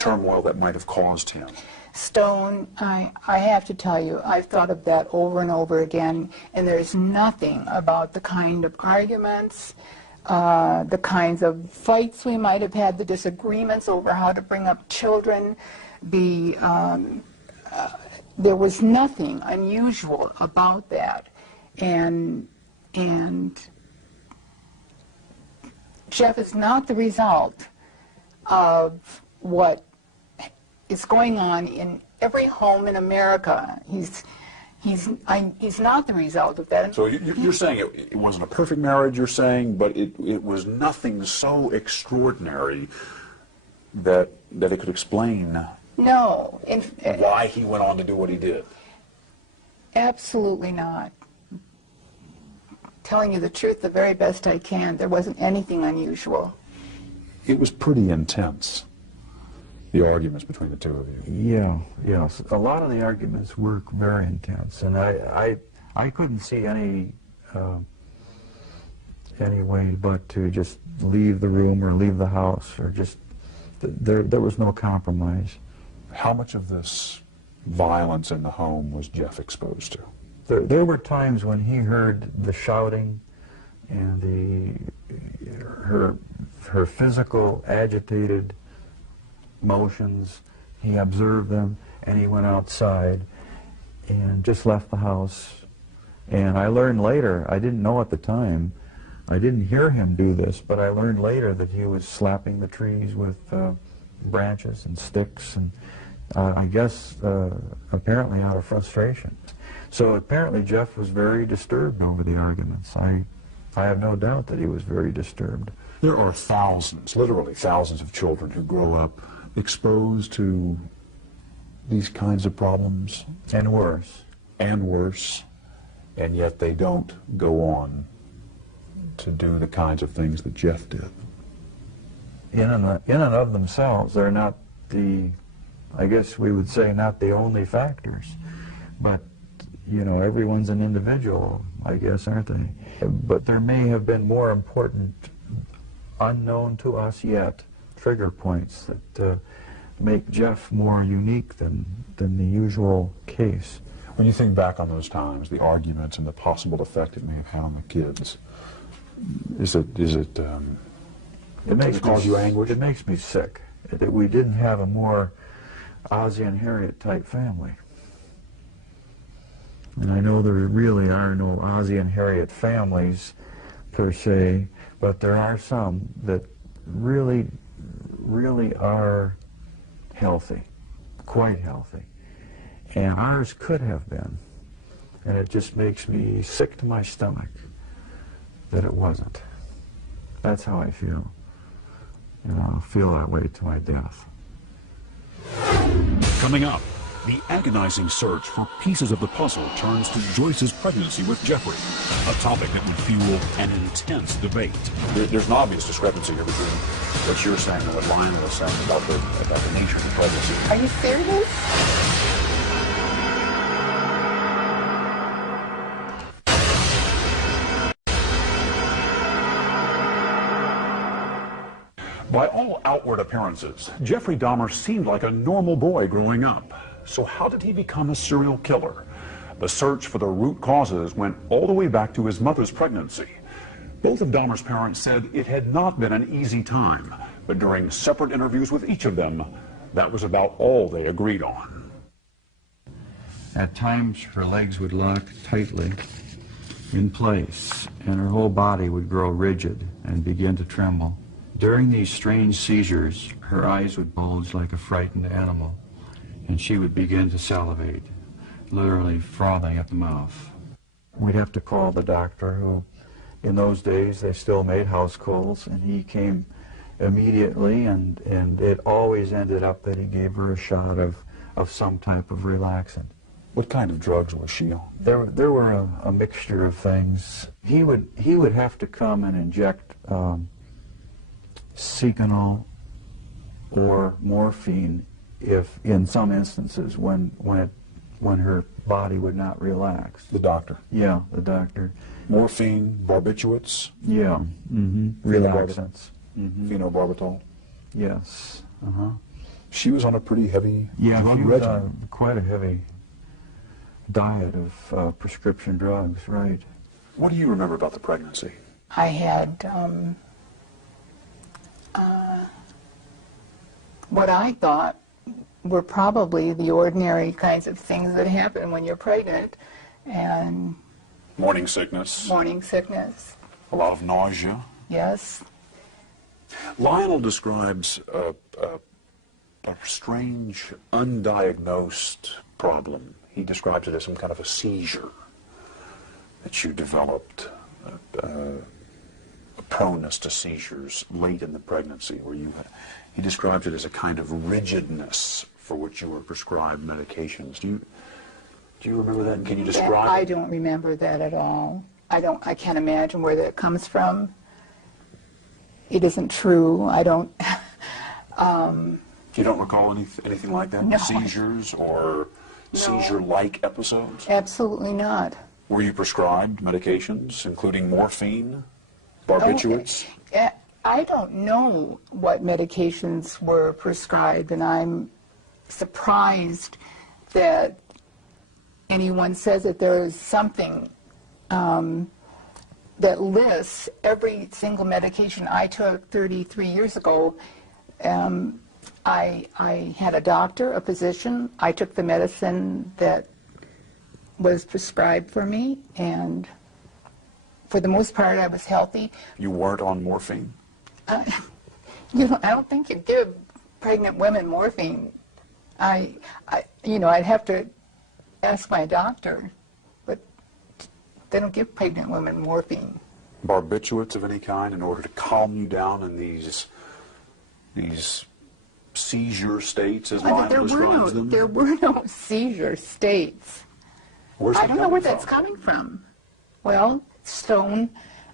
turmoil that might have caused him? Stone, I have to tell you, I've thought of that over and over again, and there's nothing about the kind of arguments, the kinds of fights we might have had, the disagreements over how to bring up children, there was nothing unusual about that. And Jeff is not the result of what is going on in every home in America. He's not the result of that. So you're saying it wasn't a perfect marriage, you're saying, but it was nothing so extraordinary that it could explain no, why he went on to do what he did. Absolutely not. Telling you the truth the very best I can, there wasn't anything unusual. It was pretty intense, the arguments between the two of you. Yes. A lot of the arguments were very intense, and I couldn't see any way but to just leave the room or leave the house, or just, there was no compromise. How much of this violence in the home was Jeff exposed to? There were times when he heard the shouting and her physical agitated motions. He observed them, and he went outside and just left the house. And I learned later, I didn't know at the time, I didn't hear him do this, but I learned later that he was slapping the trees with branches and sticks, and I guess apparently out of frustration. So apparently Jeff was very disturbed over the arguments. I have no doubt that he was very disturbed. There are thousands, literally thousands of children who grow up exposed to these kinds of problems. And worse. And worse. And yet they don't go on to do the kinds of things that Jeff did. In and of themselves, they're not I guess we would say, not the only factors. But, everyone's an individual, I guess, aren't they? But there may have been more important, unknown to us yet, trigger points that make Jeff more unique than the usual case. When you think back on those times, the arguments and the possible effect it may have had on the kids, it makes cause you anguish? It makes me sick that we didn't have a more Ozzie and Harriet type family. And I know there really are no Ozzie and Harriet families per se, but there are some that really are healthy, quite healthy. And ours could have been. And it just makes me sick to my stomach that it wasn't. That's how I feel. And I'll feel that way to my death. Coming up, the agonizing search for pieces of the puzzle turns to Joyce's pregnancy with Jeffrey, a topic that would fuel an intense debate. There's an obvious discrepancy here between what you're saying and what Lionel is saying about the nature of the pregnancy. Are you serious? By all outward appearances, Jeffrey Dahmer seemed like a normal boy growing up. So how did he become a serial killer? The search for the root causes went all the way back to his mother's pregnancy. Both of Dahmer's parents said it had not been an easy time, but during separate interviews with each of them, that was about all they agreed on. At times, her legs would lock tightly in place, and her whole body would grow rigid and begin to tremble. During these strange seizures, her eyes would bulge like a frightened animal, and she would begin to salivate, literally frothing at the mouth. We'd have to call the doctor, who in those days they still made house calls, and he came immediately, and it always ended up that he gave her a shot of some type of relaxant. What kind of drugs was she on? There were a mixture of things. He would have to come and inject Seconal or morphine if, in some instances, when her body would not relax. The doctor? Yeah, the doctor. Morphine, barbiturates? Yeah. Mm-hmm. Relaxants. Phenobarbital? Yes. She was on a pretty heavy drug she was regimen. on quite a heavy diet of prescription drugs, right. What do you remember about the pregnancy? I had what I thought were probably the ordinary kinds of things that happen when you're pregnant, and Morning sickness, morning sickness, a lot of nausea. yes. Lionel describes a strange, undiagnosed problem. He describes it as some kind of a seizure that you developed, a proneness to seizures late in the pregnancy, where he describes it as a kind of rigidness for which you were prescribed medications. Do you remember that? Can you describe I it? don't remember that at all. I can't imagine where that comes from. It isn't true. I don't. You don't recall anything like that? No. Seizures or No. seizure-like episodes? Absolutely not. Were you prescribed medications, including morphine, barbiturates? Oh, I don't know what medications were prescribed, and I'm surprised that anyone says that there is something that lists every single medication I took 33 years ago. I had a doctor, a physician. I took the medicine that was prescribed for me, and for the most part, I was healthy. You weren't on morphine? I don't think you give pregnant women morphine. I'd have to ask my doctor, but they don't give pregnant women morphine. Barbiturates of any kind in order to calm you down in these seizure states, as Lionel describes them? There were no seizure states. Where's I it don't know where coming that's from? coming from. Well, Stone,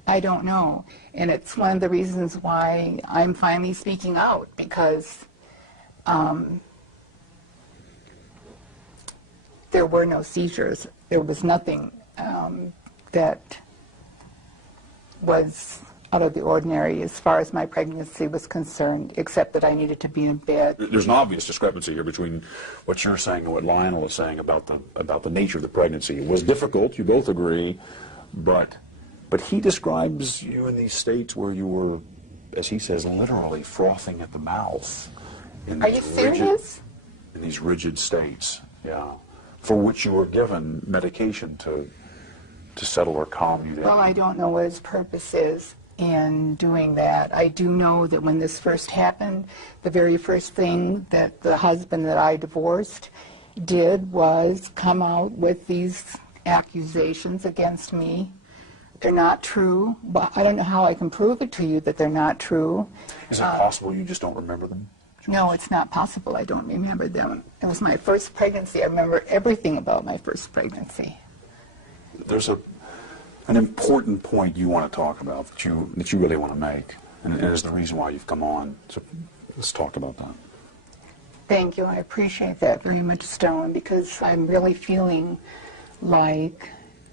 I don't know. And it's one of the reasons why I'm finally speaking out, because there were no seizures. There was nothing that was out of the ordinary as far as my pregnancy was concerned, except that I needed to be in bed. There's an obvious discrepancy here between what you're saying and what Lionel is saying about the nature of the pregnancy. It was difficult, you both agree, but he describes you in these states where you were, as he says, literally frothing at the mouth. Are you serious? In these rigid states, yeah, for which you were given medication to settle or calm you down. Well, I don't know what his purpose is in doing that. I do know that when this first happened, the very first thing that the husband that I divorced did was come out with these accusations against me. They're not true, but I don't know how I can prove it to you that they're not true. Is it possible you just don't remember them? No, it's not possible. I don't remember them. It was my first pregnancy. I remember everything about my first pregnancy. There's an important point you want to talk about that you really want to make, and it is the reason why you've come on. So let's talk about that. Thank you. I appreciate that very much, Stone, because I'm really feeling like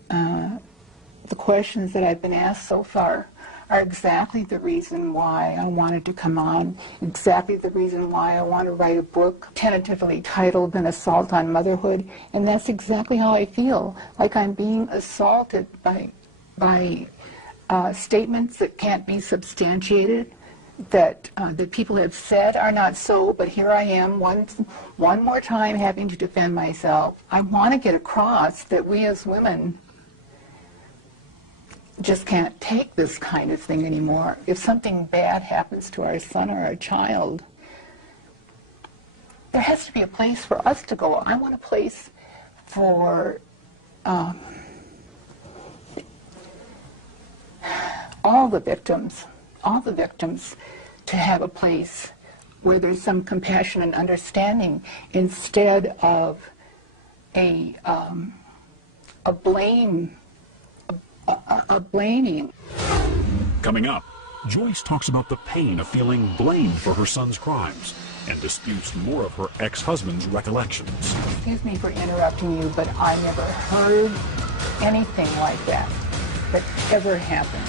the questions that I've been asked so far are exactly the reason why I wanted to come on, exactly the reason why I want to write a book tentatively titled An Assault on Motherhood, and that's exactly how I feel, like I'm being assaulted by statements that can't be substantiated, that people have said are not so, but here I am one more time having to defend myself. I want to get across that we as women just can't take this kind of thing anymore. If something bad happens to our son or our child, there has to be a place for us to go. I want a place for all the victims, to have a place where there's some compassion and understanding instead of a blaming. Coming up, Joyce talks about the pain of feeling blamed for her son's crimes and disputes more of her ex-husband's recollections. Excuse me for interrupting you, but I never heard anything like that ever happened.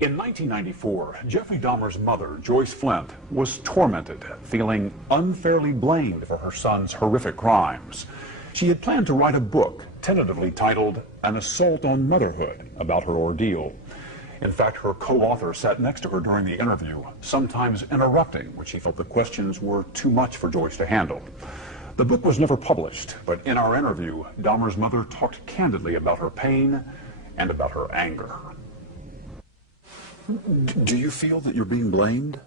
In 1994, Jeffrey Dahmer's mother, Joyce Flint, was tormented, feeling unfairly blamed for her son's horrific crimes. She had planned to write a book, tentatively titled An Assault on Motherhood, about her ordeal. In fact, her co-author sat next to her during the interview, sometimes interrupting when she felt the questions were too much for Joyce to handle. The book was never published, but in our interview, Dahmer's mother talked candidly about her pain and about her anger. Do you feel that you're being blamed?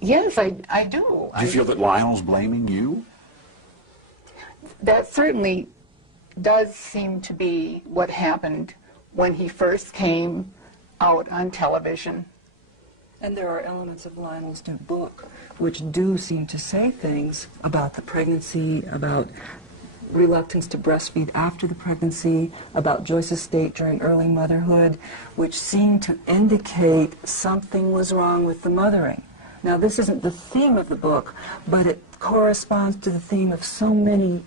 Yes, I do. Do you feel that Lionel's blaming you? That certainly does seem to be what happened when he first came out on television. And there are elements of Lionel's new book which do seem to say things about the pregnancy, about reluctance to breastfeed after the pregnancy, about Joyce's state during early motherhood, which seem to indicate something was wrong with the mothering. Now, this isn't the theme of the book, but it corresponds to the theme of so many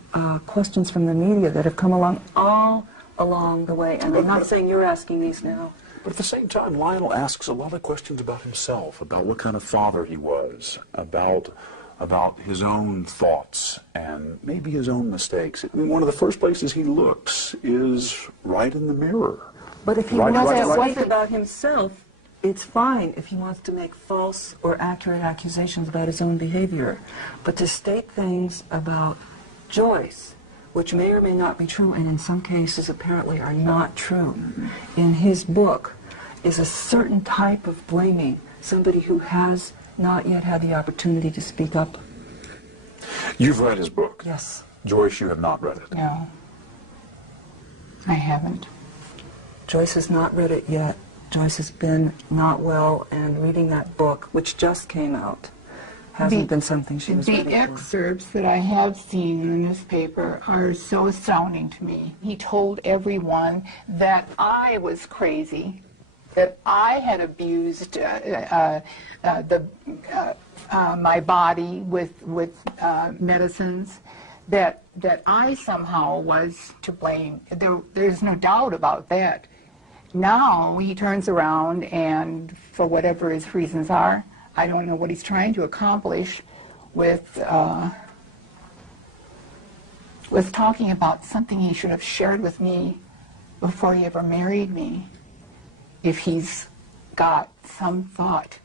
questions from the media that have come along all along the way. And I'm not saying you're asking these now. But at the same time, Lionel asks a lot of questions about himself, about what kind of father he was, about his own thoughts and maybe his own mistakes. I mean, one of the first places he looks is right in the mirror. But if he wants to speak about himself, it's fine if he wants to make false or accurate accusations about his own behavior. But to state things about Joyce, which may or may not be true, and in some cases apparently are not true, in his book, is a certain type of blaming, somebody who has not yet had the opportunity to speak up. You've read his book? Yes. Joyce, you have not read it? No, I haven't. Joyce has not read it yet. Joyce has been not well, and reading that book, which just came out, hasn't been something she was ready for. The excerpts that I have seen in the newspaper are so astounding to me. He told everyone that I was crazy, that I had abused my body with medicines, that I somehow was to blame. There's no doubt about that. Now he turns around and, for whatever his reasons are, I don't know what he's trying to accomplish with talking about something he should have shared with me before he ever married me. If he's got some thought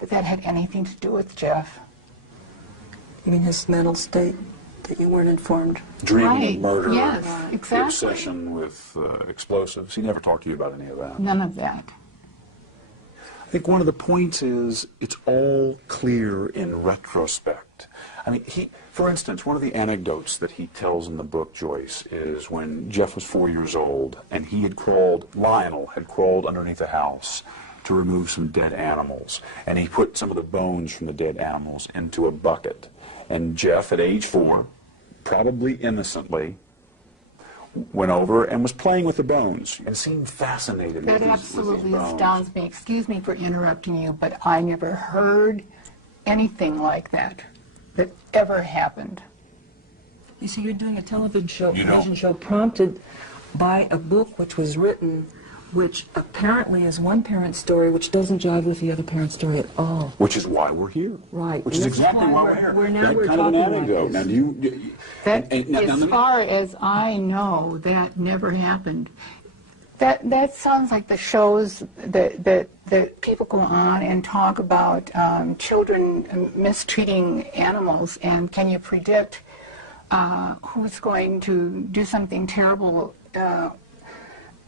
that had anything to do with Jeff. You mean his mental state, that you weren't informed? Dreaming of murder, yes, the exactly. obsession with explosives. He never talked to you about any of that. None of that. I think one of the points is it's all clear in retrospect. I mean, for instance, one of the anecdotes that he tells in the book, Joyce, is when Jeff was 4 years old and Lionel had crawled underneath a house to remove some dead animals. And he put some of the bones from the dead animals into a bucket. And Jeff, at age 4, probably innocently, went over and was playing with the bones and seemed fascinated with That these absolutely bones. astounds me. Excuse me for interrupting you, but I never heard anything like that ever happened. You see, you're doing a television show prompted by a book which was written, which apparently is one parent's story, which doesn't jive with the other parent's story at all. Which is why we're here. Right. Which is exactly why we're here. We're kind of an talking anecdote. about Now, this. As far as I know, that never happened. That sounds like the shows that people go on and talk about children mistreating animals, and can you predict who's going to do something terrible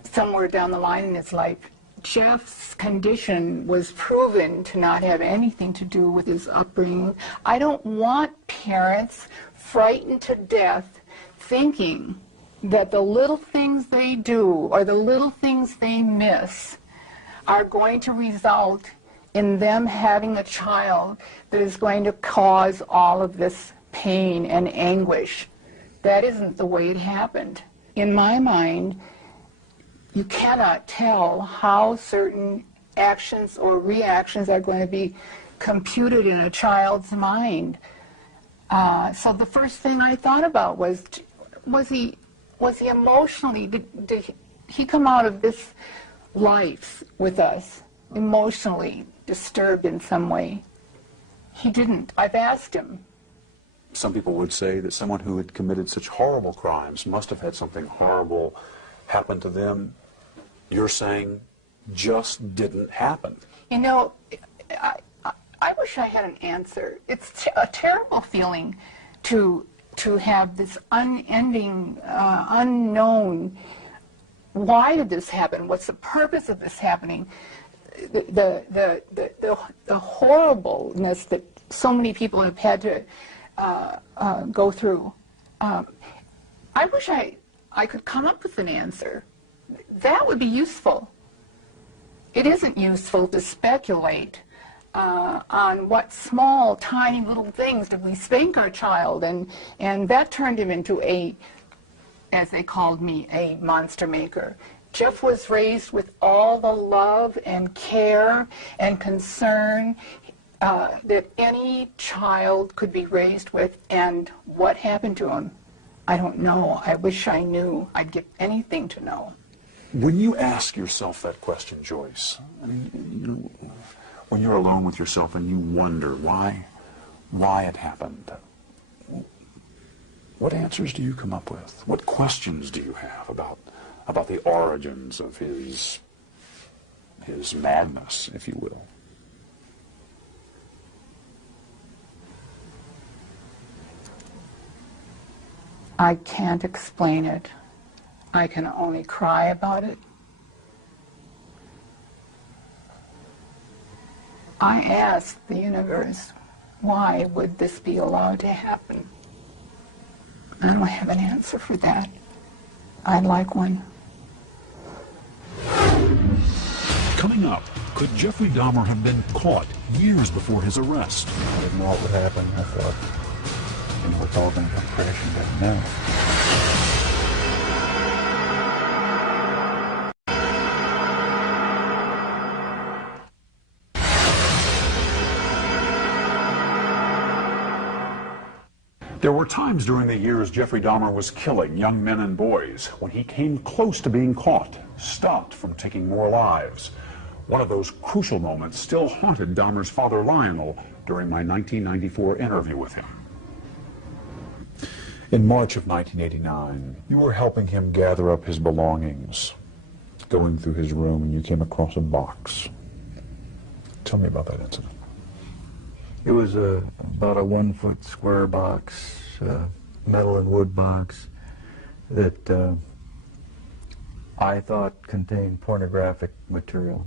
somewhere down the line in its life Jeff's condition was proven to not have anything to do with his upbringing. I don't want parents frightened to death thinking that the little things they do or the little things they miss are going to result in them having a child that is going to cause all of this pain and anguish. That isn't the way it happened. In my mind, you cannot tell how certain actions or reactions are going to be computed in a child's mind. So the first thing I thought about was he emotionally, did he come out of this life with us emotionally disturbed in some way? He didn't. I've asked him. Some people would say that someone who had committed such horrible crimes must have had something horrible happen to them. You're saying just didn't happen. You know, I wish I had an answer. It's a terrible feeling to have this unending, unknown, why did this happen? What's the purpose of this happening? The horribleness that so many people have had to go through. I wish I could come up with an answer. That would be useful. It isn't useful to speculate on what small, tiny little things did we spank our child, and that turned him into a, as they called me, a monster maker. Jeff was raised with all the love and care and concern that any child could be raised with, and what happened to him, I don't know. I wish I knew. I'd give anything to know. When you ask yourself that question, Joyce, I mean, when you're alone with yourself and you wonder why it happened, what answers do you come up with? What questions do you have about the origins of his madness, if you will? I can't explain it. I can only cry about it. I asked the universe, why would this be allowed to happen? I don't have an answer for that. I'd like one. Coming up, could Jeffrey Dahmer have been caught years before his arrest? I didn't know what would happen. I thought, it's all going to come crashing down now. There were times during the years Jeffrey Dahmer was killing young men and boys when he came close to being caught, stopped from taking more lives. One of those crucial moments still haunted Dahmer's father, Lionel, during my 1994 interview with him. In March of 1989, you were helping him gather up his belongings, going through his room, and you came across a box. Tell me about that incident. It was about a 1-foot square box, metal and wood box, that I thought contained pornographic material.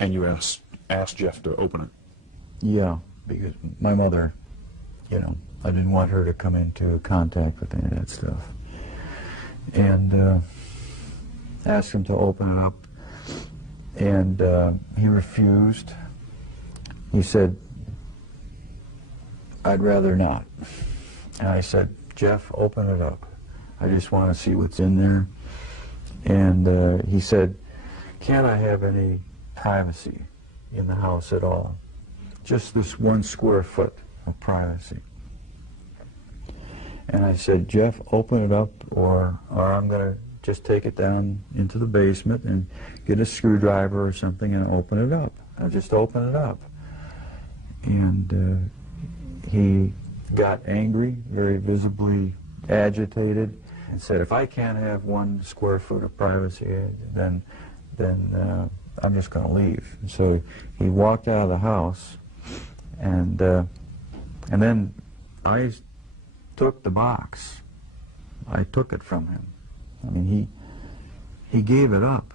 And you asked Jeff to open it? Yeah, because my mother, I didn't want her to come into contact with any of that stuff. And asked him to open it up, and he refused. He said, I'd rather not. And I said, Jeff, open it up. I just want to see what's in there. And he said, can't I have any privacy in the house at all? Just this 1 square foot of privacy. And I said, Jeff, open it up, or I'm going to just take it down into the basement and get a screwdriver or something and open it up. I'll just open it up. And he got angry, very visibly agitated, and said, if I can't have 1 square foot of privacy, then I'm just going to leave. And so he walked out of the house, and then I took the box. I took it from him. I mean, he gave it up.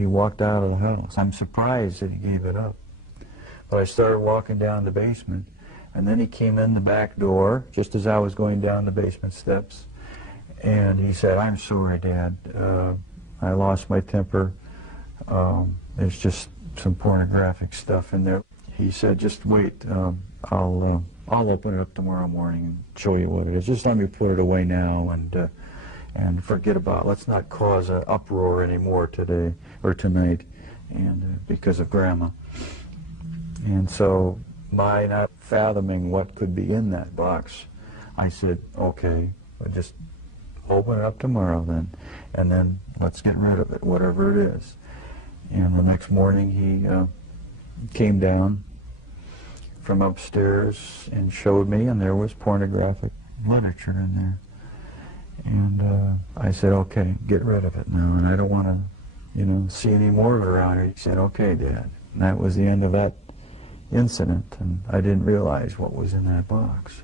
he walked out of the house. I'm surprised that he gave it up. But I started walking down the basement, and then he came in the back door, just as I was going down the basement steps, and he said, "I'm sorry, Dad. I lost my temper. There's just some pornographic stuff in there." He said, "Just wait. I'll open it up tomorrow morning and show you what it is. Just let me put it away now and forget about it. Let's not cause an uproar anymore today or tonight, and because of Grandma." And so, by not fathoming what could be in that box, I said, "Okay, we'll just open it up tomorrow then, and then let's get rid of it, whatever it is." And the next morning he came down from upstairs and showed me, and there was pornographic literature in there. And I said, "Okay, get rid of it now, and I don't want to, see any more of it around here." He said, "Okay, Dad." And that was the end of that incident, and I didn't realize what was in that box.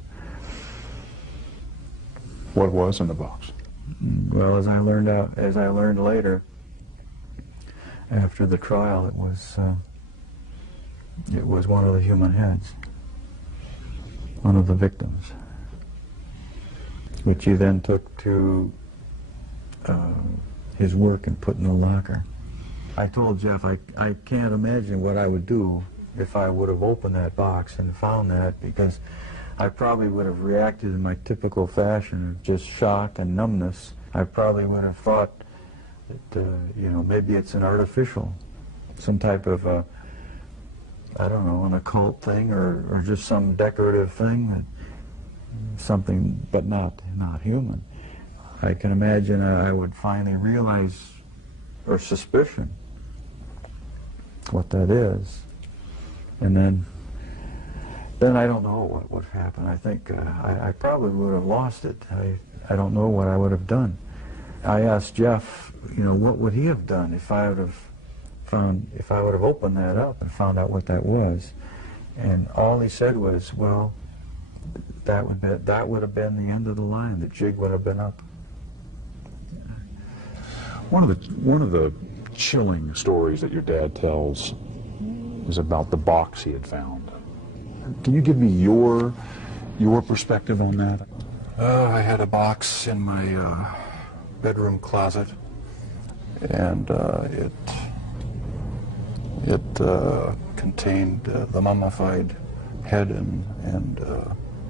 What was in the box? Well, as I learned later, after the trial, it was one of the human heads, one of the victims, which he then took to his work and put in the locker. I told Jeff I can't imagine what I would do if I would have opened that box and found that, because I probably would have reacted in my typical fashion of just shock and numbness. I probably would have thought that, maybe it's an artificial, some type of, I don't know, an occult thing or just some decorative thing, something, but not human. I can imagine I would finally realize, or suspicion, what that is. And then I don't know what would happen. I think I probably would have lost it. I don't know what I would have done. I asked Jeff, what would he have done if I would have opened that up and found out what that was. And all he said was, well, that would have been the end of the line. The jig would have been up. One of the chilling stories that your dad tells is about the box he had found. Can you give me your perspective on that? I had a box in my bedroom closet, and it contained the mummified head and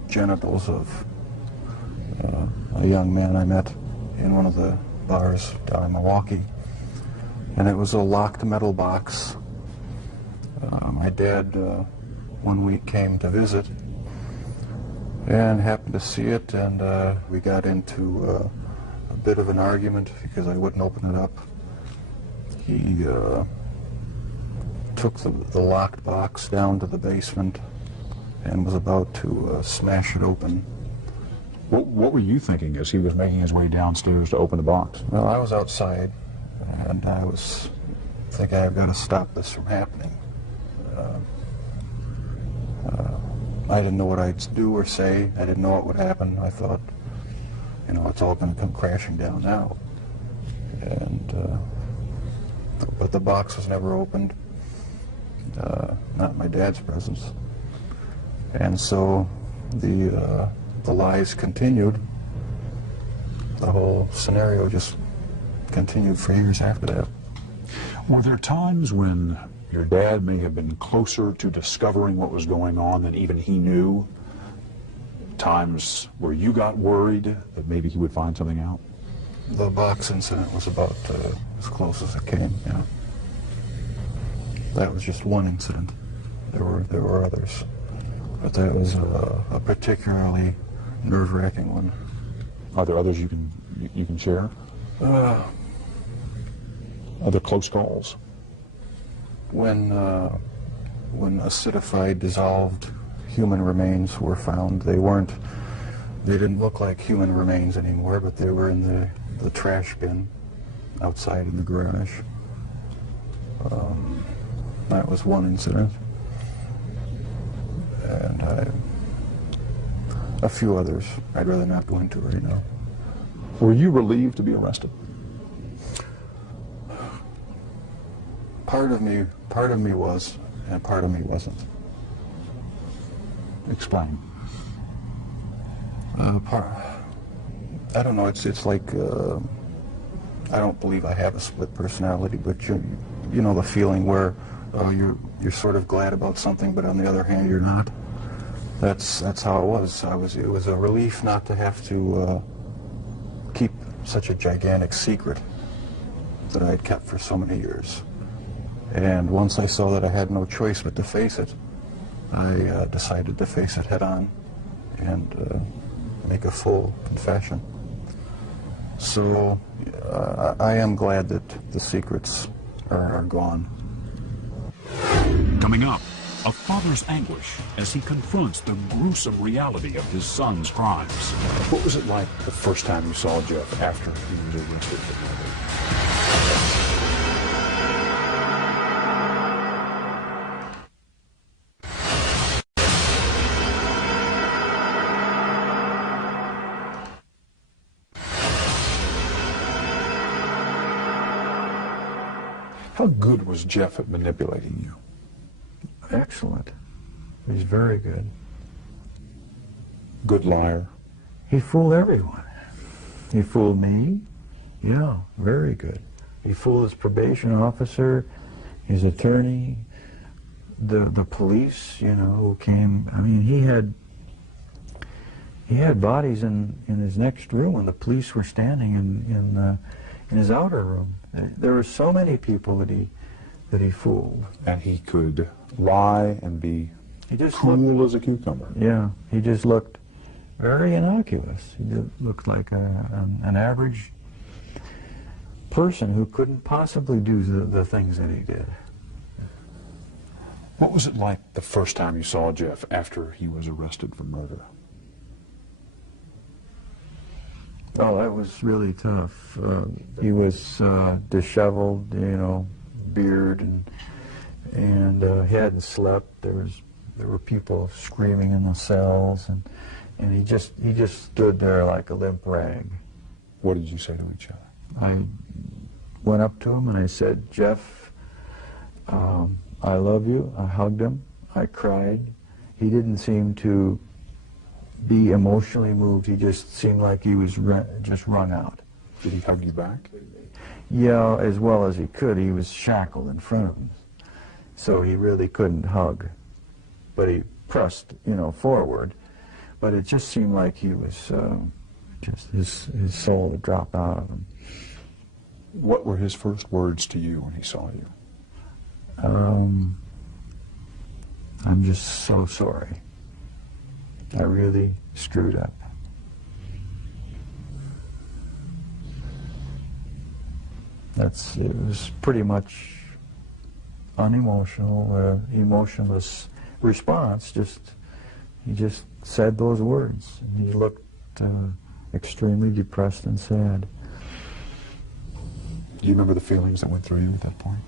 genitals of a young man I met in one of the bars down in Milwaukee. And it was a locked metal box. My dad one week came to visit and happened to see it, and we got into a bit of an argument because I wouldn't open it up. He took the locked box down to the basement and was about to smash it open. What were you thinking as he was making his way downstairs to open the box? Well, I was outside, and I was thinking, I've got to stop this from happening. I didn't know what I'd do or say. I didn't know what would happen. I thought, it's all going to come crashing down now. And but the box was never opened, not in my dad's presence. And so the lies continued. The whole scenario just continued for years after that. Were there times when your dad may have been closer to discovering what was going on than even he knew? Times where you got worried that maybe he would find something out? The box incident was about as close as it came, yeah. That was just one incident. There were others. But that was a particularly nerve-wracking one. Are there others you can share? Other close calls? When acidified, dissolved human remains were found, they didn't look like human remains anymore, but they were in the trash bin outside in the garage. That was one incident. And a few others I'd rather not go into right now. Were you relieved to be arrested? part of me was, and part of me wasn't. Explain. I don't know. It's like I don't believe I have a split personality, but you know the feeling where you're sort of glad about something, but on the other hand you're not. That's how it was. It was a relief not to have to keep such a gigantic secret that I had kept for so many years. And once I saw that I had no choice but to face it, I decided to face it head on and make a full confession. So I am glad that the secrets are gone. Coming up, a father's anguish as he confronts the gruesome reality of his son's crimes. What was it like the first time you saw Jeff after he was arrested for murder? How good was Jeff at manipulating you? Excellent. He's very good. Good liar. He fooled everyone. He fooled me. Yeah, very good. He fooled his probation officer, his attorney, the police, you know, who came. I mean, he had bodies in his next room when the police were standing in his outer room. There were so many people that he fooled. And he could lie and be cool as a cucumber. Yeah, he just looked very innocuous. He looked like an average person who couldn't possibly do the things that he did. What was it like the first time you saw Jeff after he was arrested for murder? Oh, that was really tough. He was disheveled, you know, beard, and he hadn't slept. There were people screaming in the cells, and he just stood there like a limp rag. What did you say to each other? I went up to him and I said, "Jeff, I love you." I hugged him. I cried. He didn't seem to be emotionally moved. He just seemed like he was just wrung out. Did he hug you back? Yeah, as well as he could. He was shackled in front of him, so he really couldn't hug. But he pressed, you know, forward. But it just seemed like he was just his soul had dropped out of him. What were his first words to you when he saw you? I'm just so sorry. I really screwed up. It was pretty much unemotional, emotionless response. He just said those words, and he looked extremely depressed and sad. Do you remember the feelings that went through you at that point?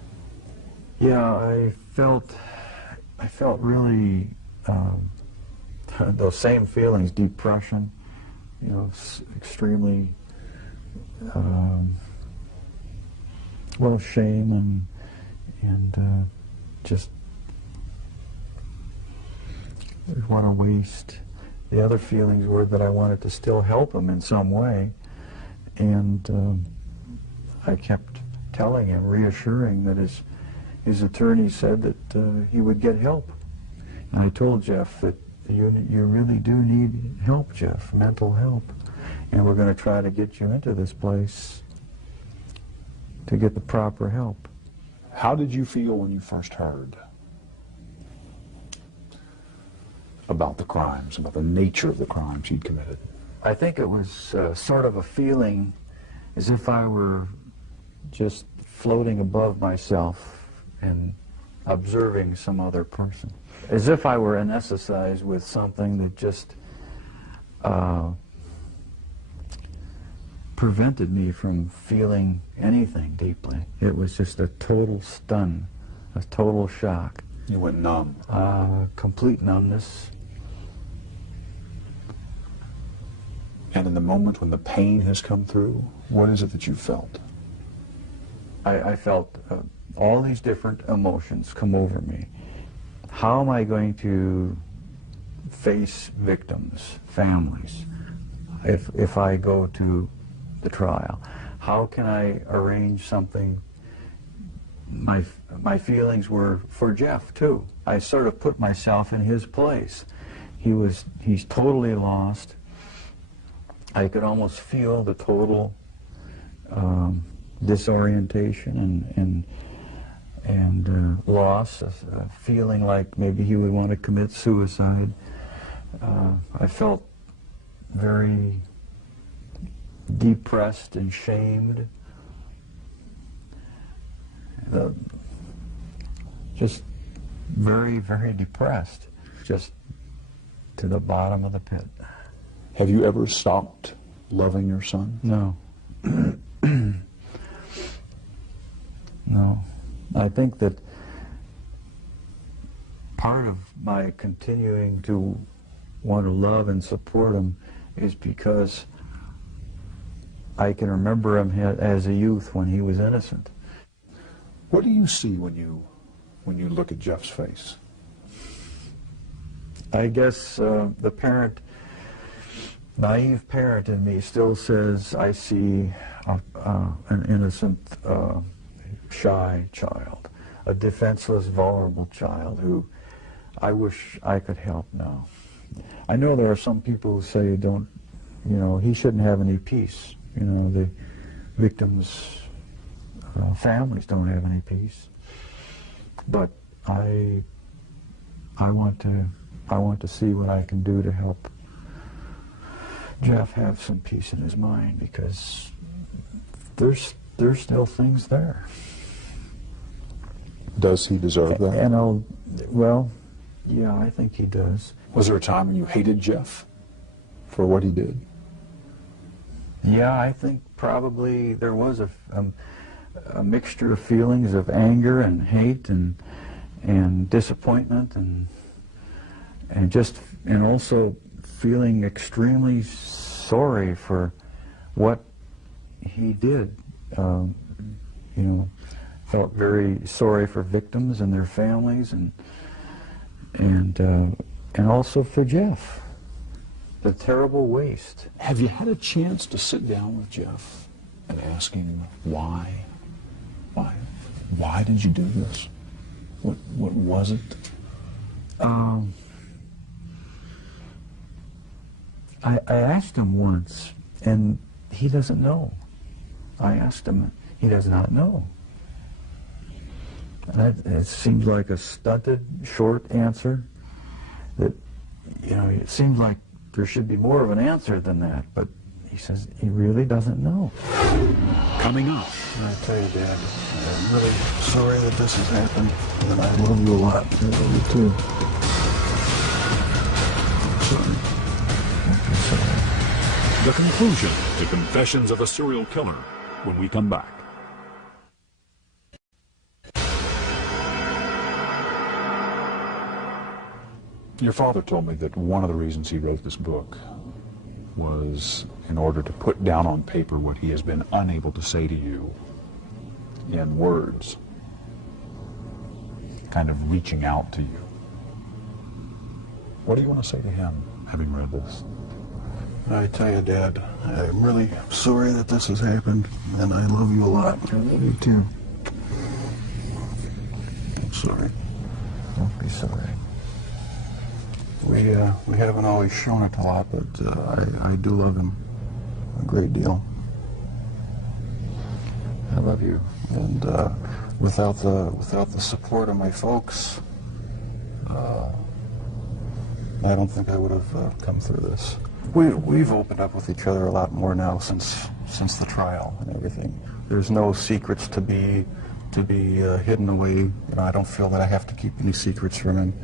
Yeah, I felt really those same feelings, depression, you know, extremely, shame and just what a waste. The other feelings were that I wanted to still help him in some way, and I kept telling him, reassuring that his attorney said that he would get help. And I told Jeff that you really do need help, Jeff, mental help. And we're going to try to get you into this place to get the proper help. How did you feel when you first heard about the crimes, about the nature of the crimes he'd committed? I think it was sort of a feeling as if I were just floating above myself and observing some other person. As if I were anesthetized with something that just prevented me from feeling anything deeply. It was just a total stun, a total shock. You went numb. Complete numbness. And in the moment when the pain has come through, what is it that you felt? I felt all these different emotions come over me. How am I going to face victims, families, if I go to the trial? How can I arrange something? My feelings were for Jeff too. I sort of put myself in his place. He's totally lost. I could almost feel the total disorientation and loss, feeling like maybe he would want to commit suicide. I felt very depressed and shamed. Just very, very depressed, just to the bottom of the pit. Have you ever stopped loving your son? No. No. I think that part of my continuing to want to love and support him is because I can remember him as a youth when he was innocent. What do you see when you look at Jeff's face? I guess the parent, naive parent in me still says I see an innocent, shy child, a defenseless, vulnerable child who I wish I could help now. I know there are some people who say he shouldn't have any peace. The victims' families don't have any peace. But I want to see what I can do to help Jeff have some peace in his mind, because there's still things there. Does he deserve that? And well, yeah, I think he does. Was there a time when you hated Jeff for what he did? Yeah, I think probably there was a mixture of feelings of anger and hate and disappointment and also feeling extremely sorry for what he did. Felt very sorry for victims and their families and also for Jeff. The terrible waste. Have you had a chance to sit down with Jeff and ask him why? Why did you do this? What was it? I asked him once, and he doesn't know. I asked him, he does not know. It seems like a stunted, short answer. That, it seems like there should be more of an answer than that, but he says he really doesn't know. Coming up. I tell you, Dad, I'm really sorry that this has happened, and I love you a lot. I love you too. Sorry. The conclusion to Confessions of a Serial Killer when we come back. Your father told me that one of the reasons he wrote this book was in order to put down on paper what he has been unable to say to you in words, kind of reaching out to you. What do you want to say to him, having read this? I tell you, Dad, I'm really sorry that this has happened, and I love you a lot. I love you too. I'm sorry. Don't be sorry. We haven't always shown it a lot, but I do love him a great deal. I love you. And without the support of my folks, I don't think I would have come through this. We've opened up with each other a lot more now since the trial and everything. There's no secrets to be hidden away. I don't feel that I have to keep any secrets from him.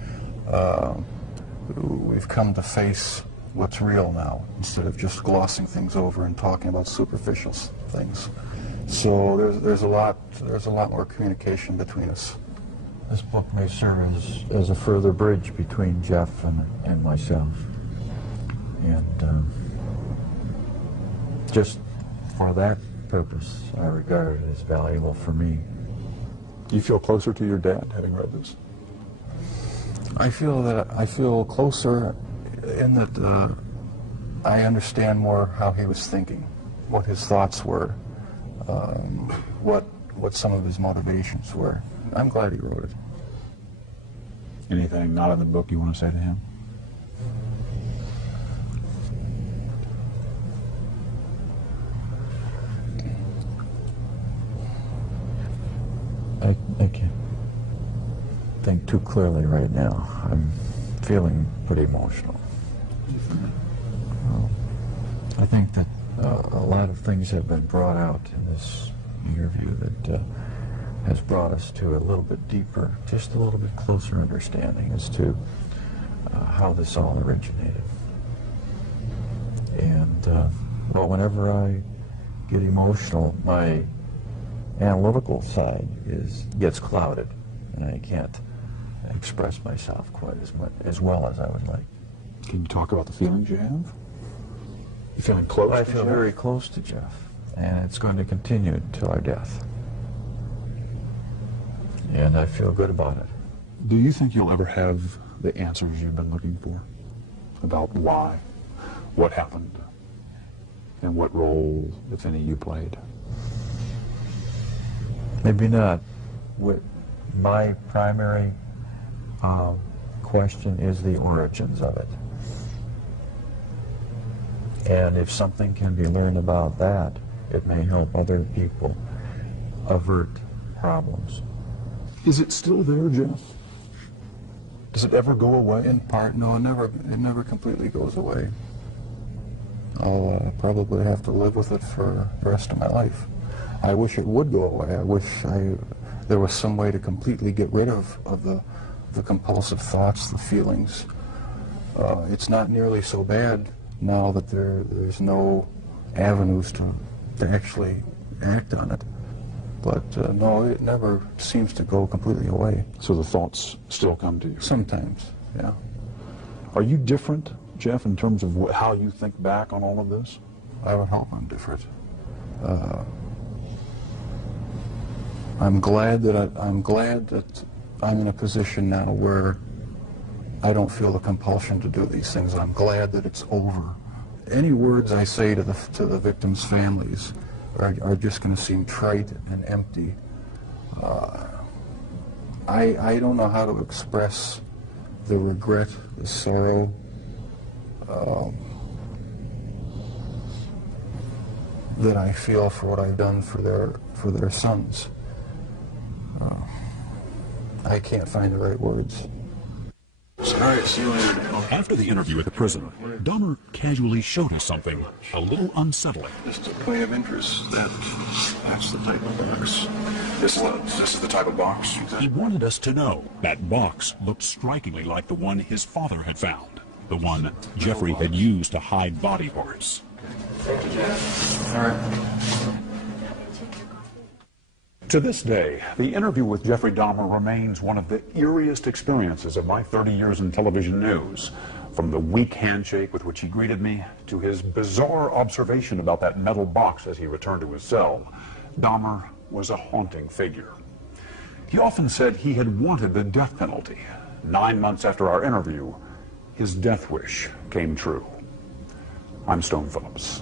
We've come to face what's real now, instead of just glossing things over and talking about superficial things. So there's a lot more communication between us. This book may serve as a further bridge between Jeff and myself. And just for that purpose, I regard it as valuable for me. Do you feel closer to your dad having read this? I feel closer in that I understand more how he was thinking, what his thoughts were, what some of his motivations were. I'm glad he wrote it. Anything not in the book you want to say to him? I can't think too clearly right now. I'm feeling pretty emotional. I think that a lot of things have been brought out in this interview that has brought us to a little bit deeper, just a little bit closer understanding as to how this all originated. And well, whenever I get emotional, my analytical side gets clouded, and I can't express myself quite as well as I would like. Can you talk about the feelings you have? You feeling close? I feel very close to Jeff, and it's going to continue until our death. And I feel good about it. Do you think you'll ever have the answers you've been looking for about why, what happened, and what role, if any, you played? Maybe not. My primary question is the origins of it. And if something can be learned about that, it may help other people avert problems. Is it still there, Jeff? Does it ever go away? In part, no, it never completely goes away. I'll probably have to live with it for the rest of my life. I wish it would go away. I wish there was some way to completely get rid of the compulsive thoughts, the feelings. It's not nearly so bad now that there's no avenues to actually act on it. But no, it never seems to go completely away. So the thoughts still come to you? Sometimes, yeah. Are you different, Jeff, in terms of how you think back on all of this? I would hope I'm different. I'm glad that I'm in a position now where I don't feel the compulsion to do these things. I'm glad that it's over. Any words I say to the victims' families are just going to seem trite and empty. I don't know how to express the regret, the sorrow, that I feel for what I've done for their sons. I can't find the right words. All right, see you later. After the interview at the prison, Dahmer casually showed us something a little unsettling. Just a point of interest, that's the type of box. This is the type of box. He wanted us to know that box looked strikingly like the one his father had found, the one Jeffrey had used to hide body parts. Thank you, Jeff. All right. To this day, the interview with Jeffrey Dahmer remains one of the eeriest experiences of my 30 years in television news. From the weak handshake with which he greeted me, to his bizarre observation about that metal box as he returned to his cell, Dahmer was a haunting figure. He often said he had wanted the death penalty. 9 months after our interview, his death wish came true. I'm Stone Phillips.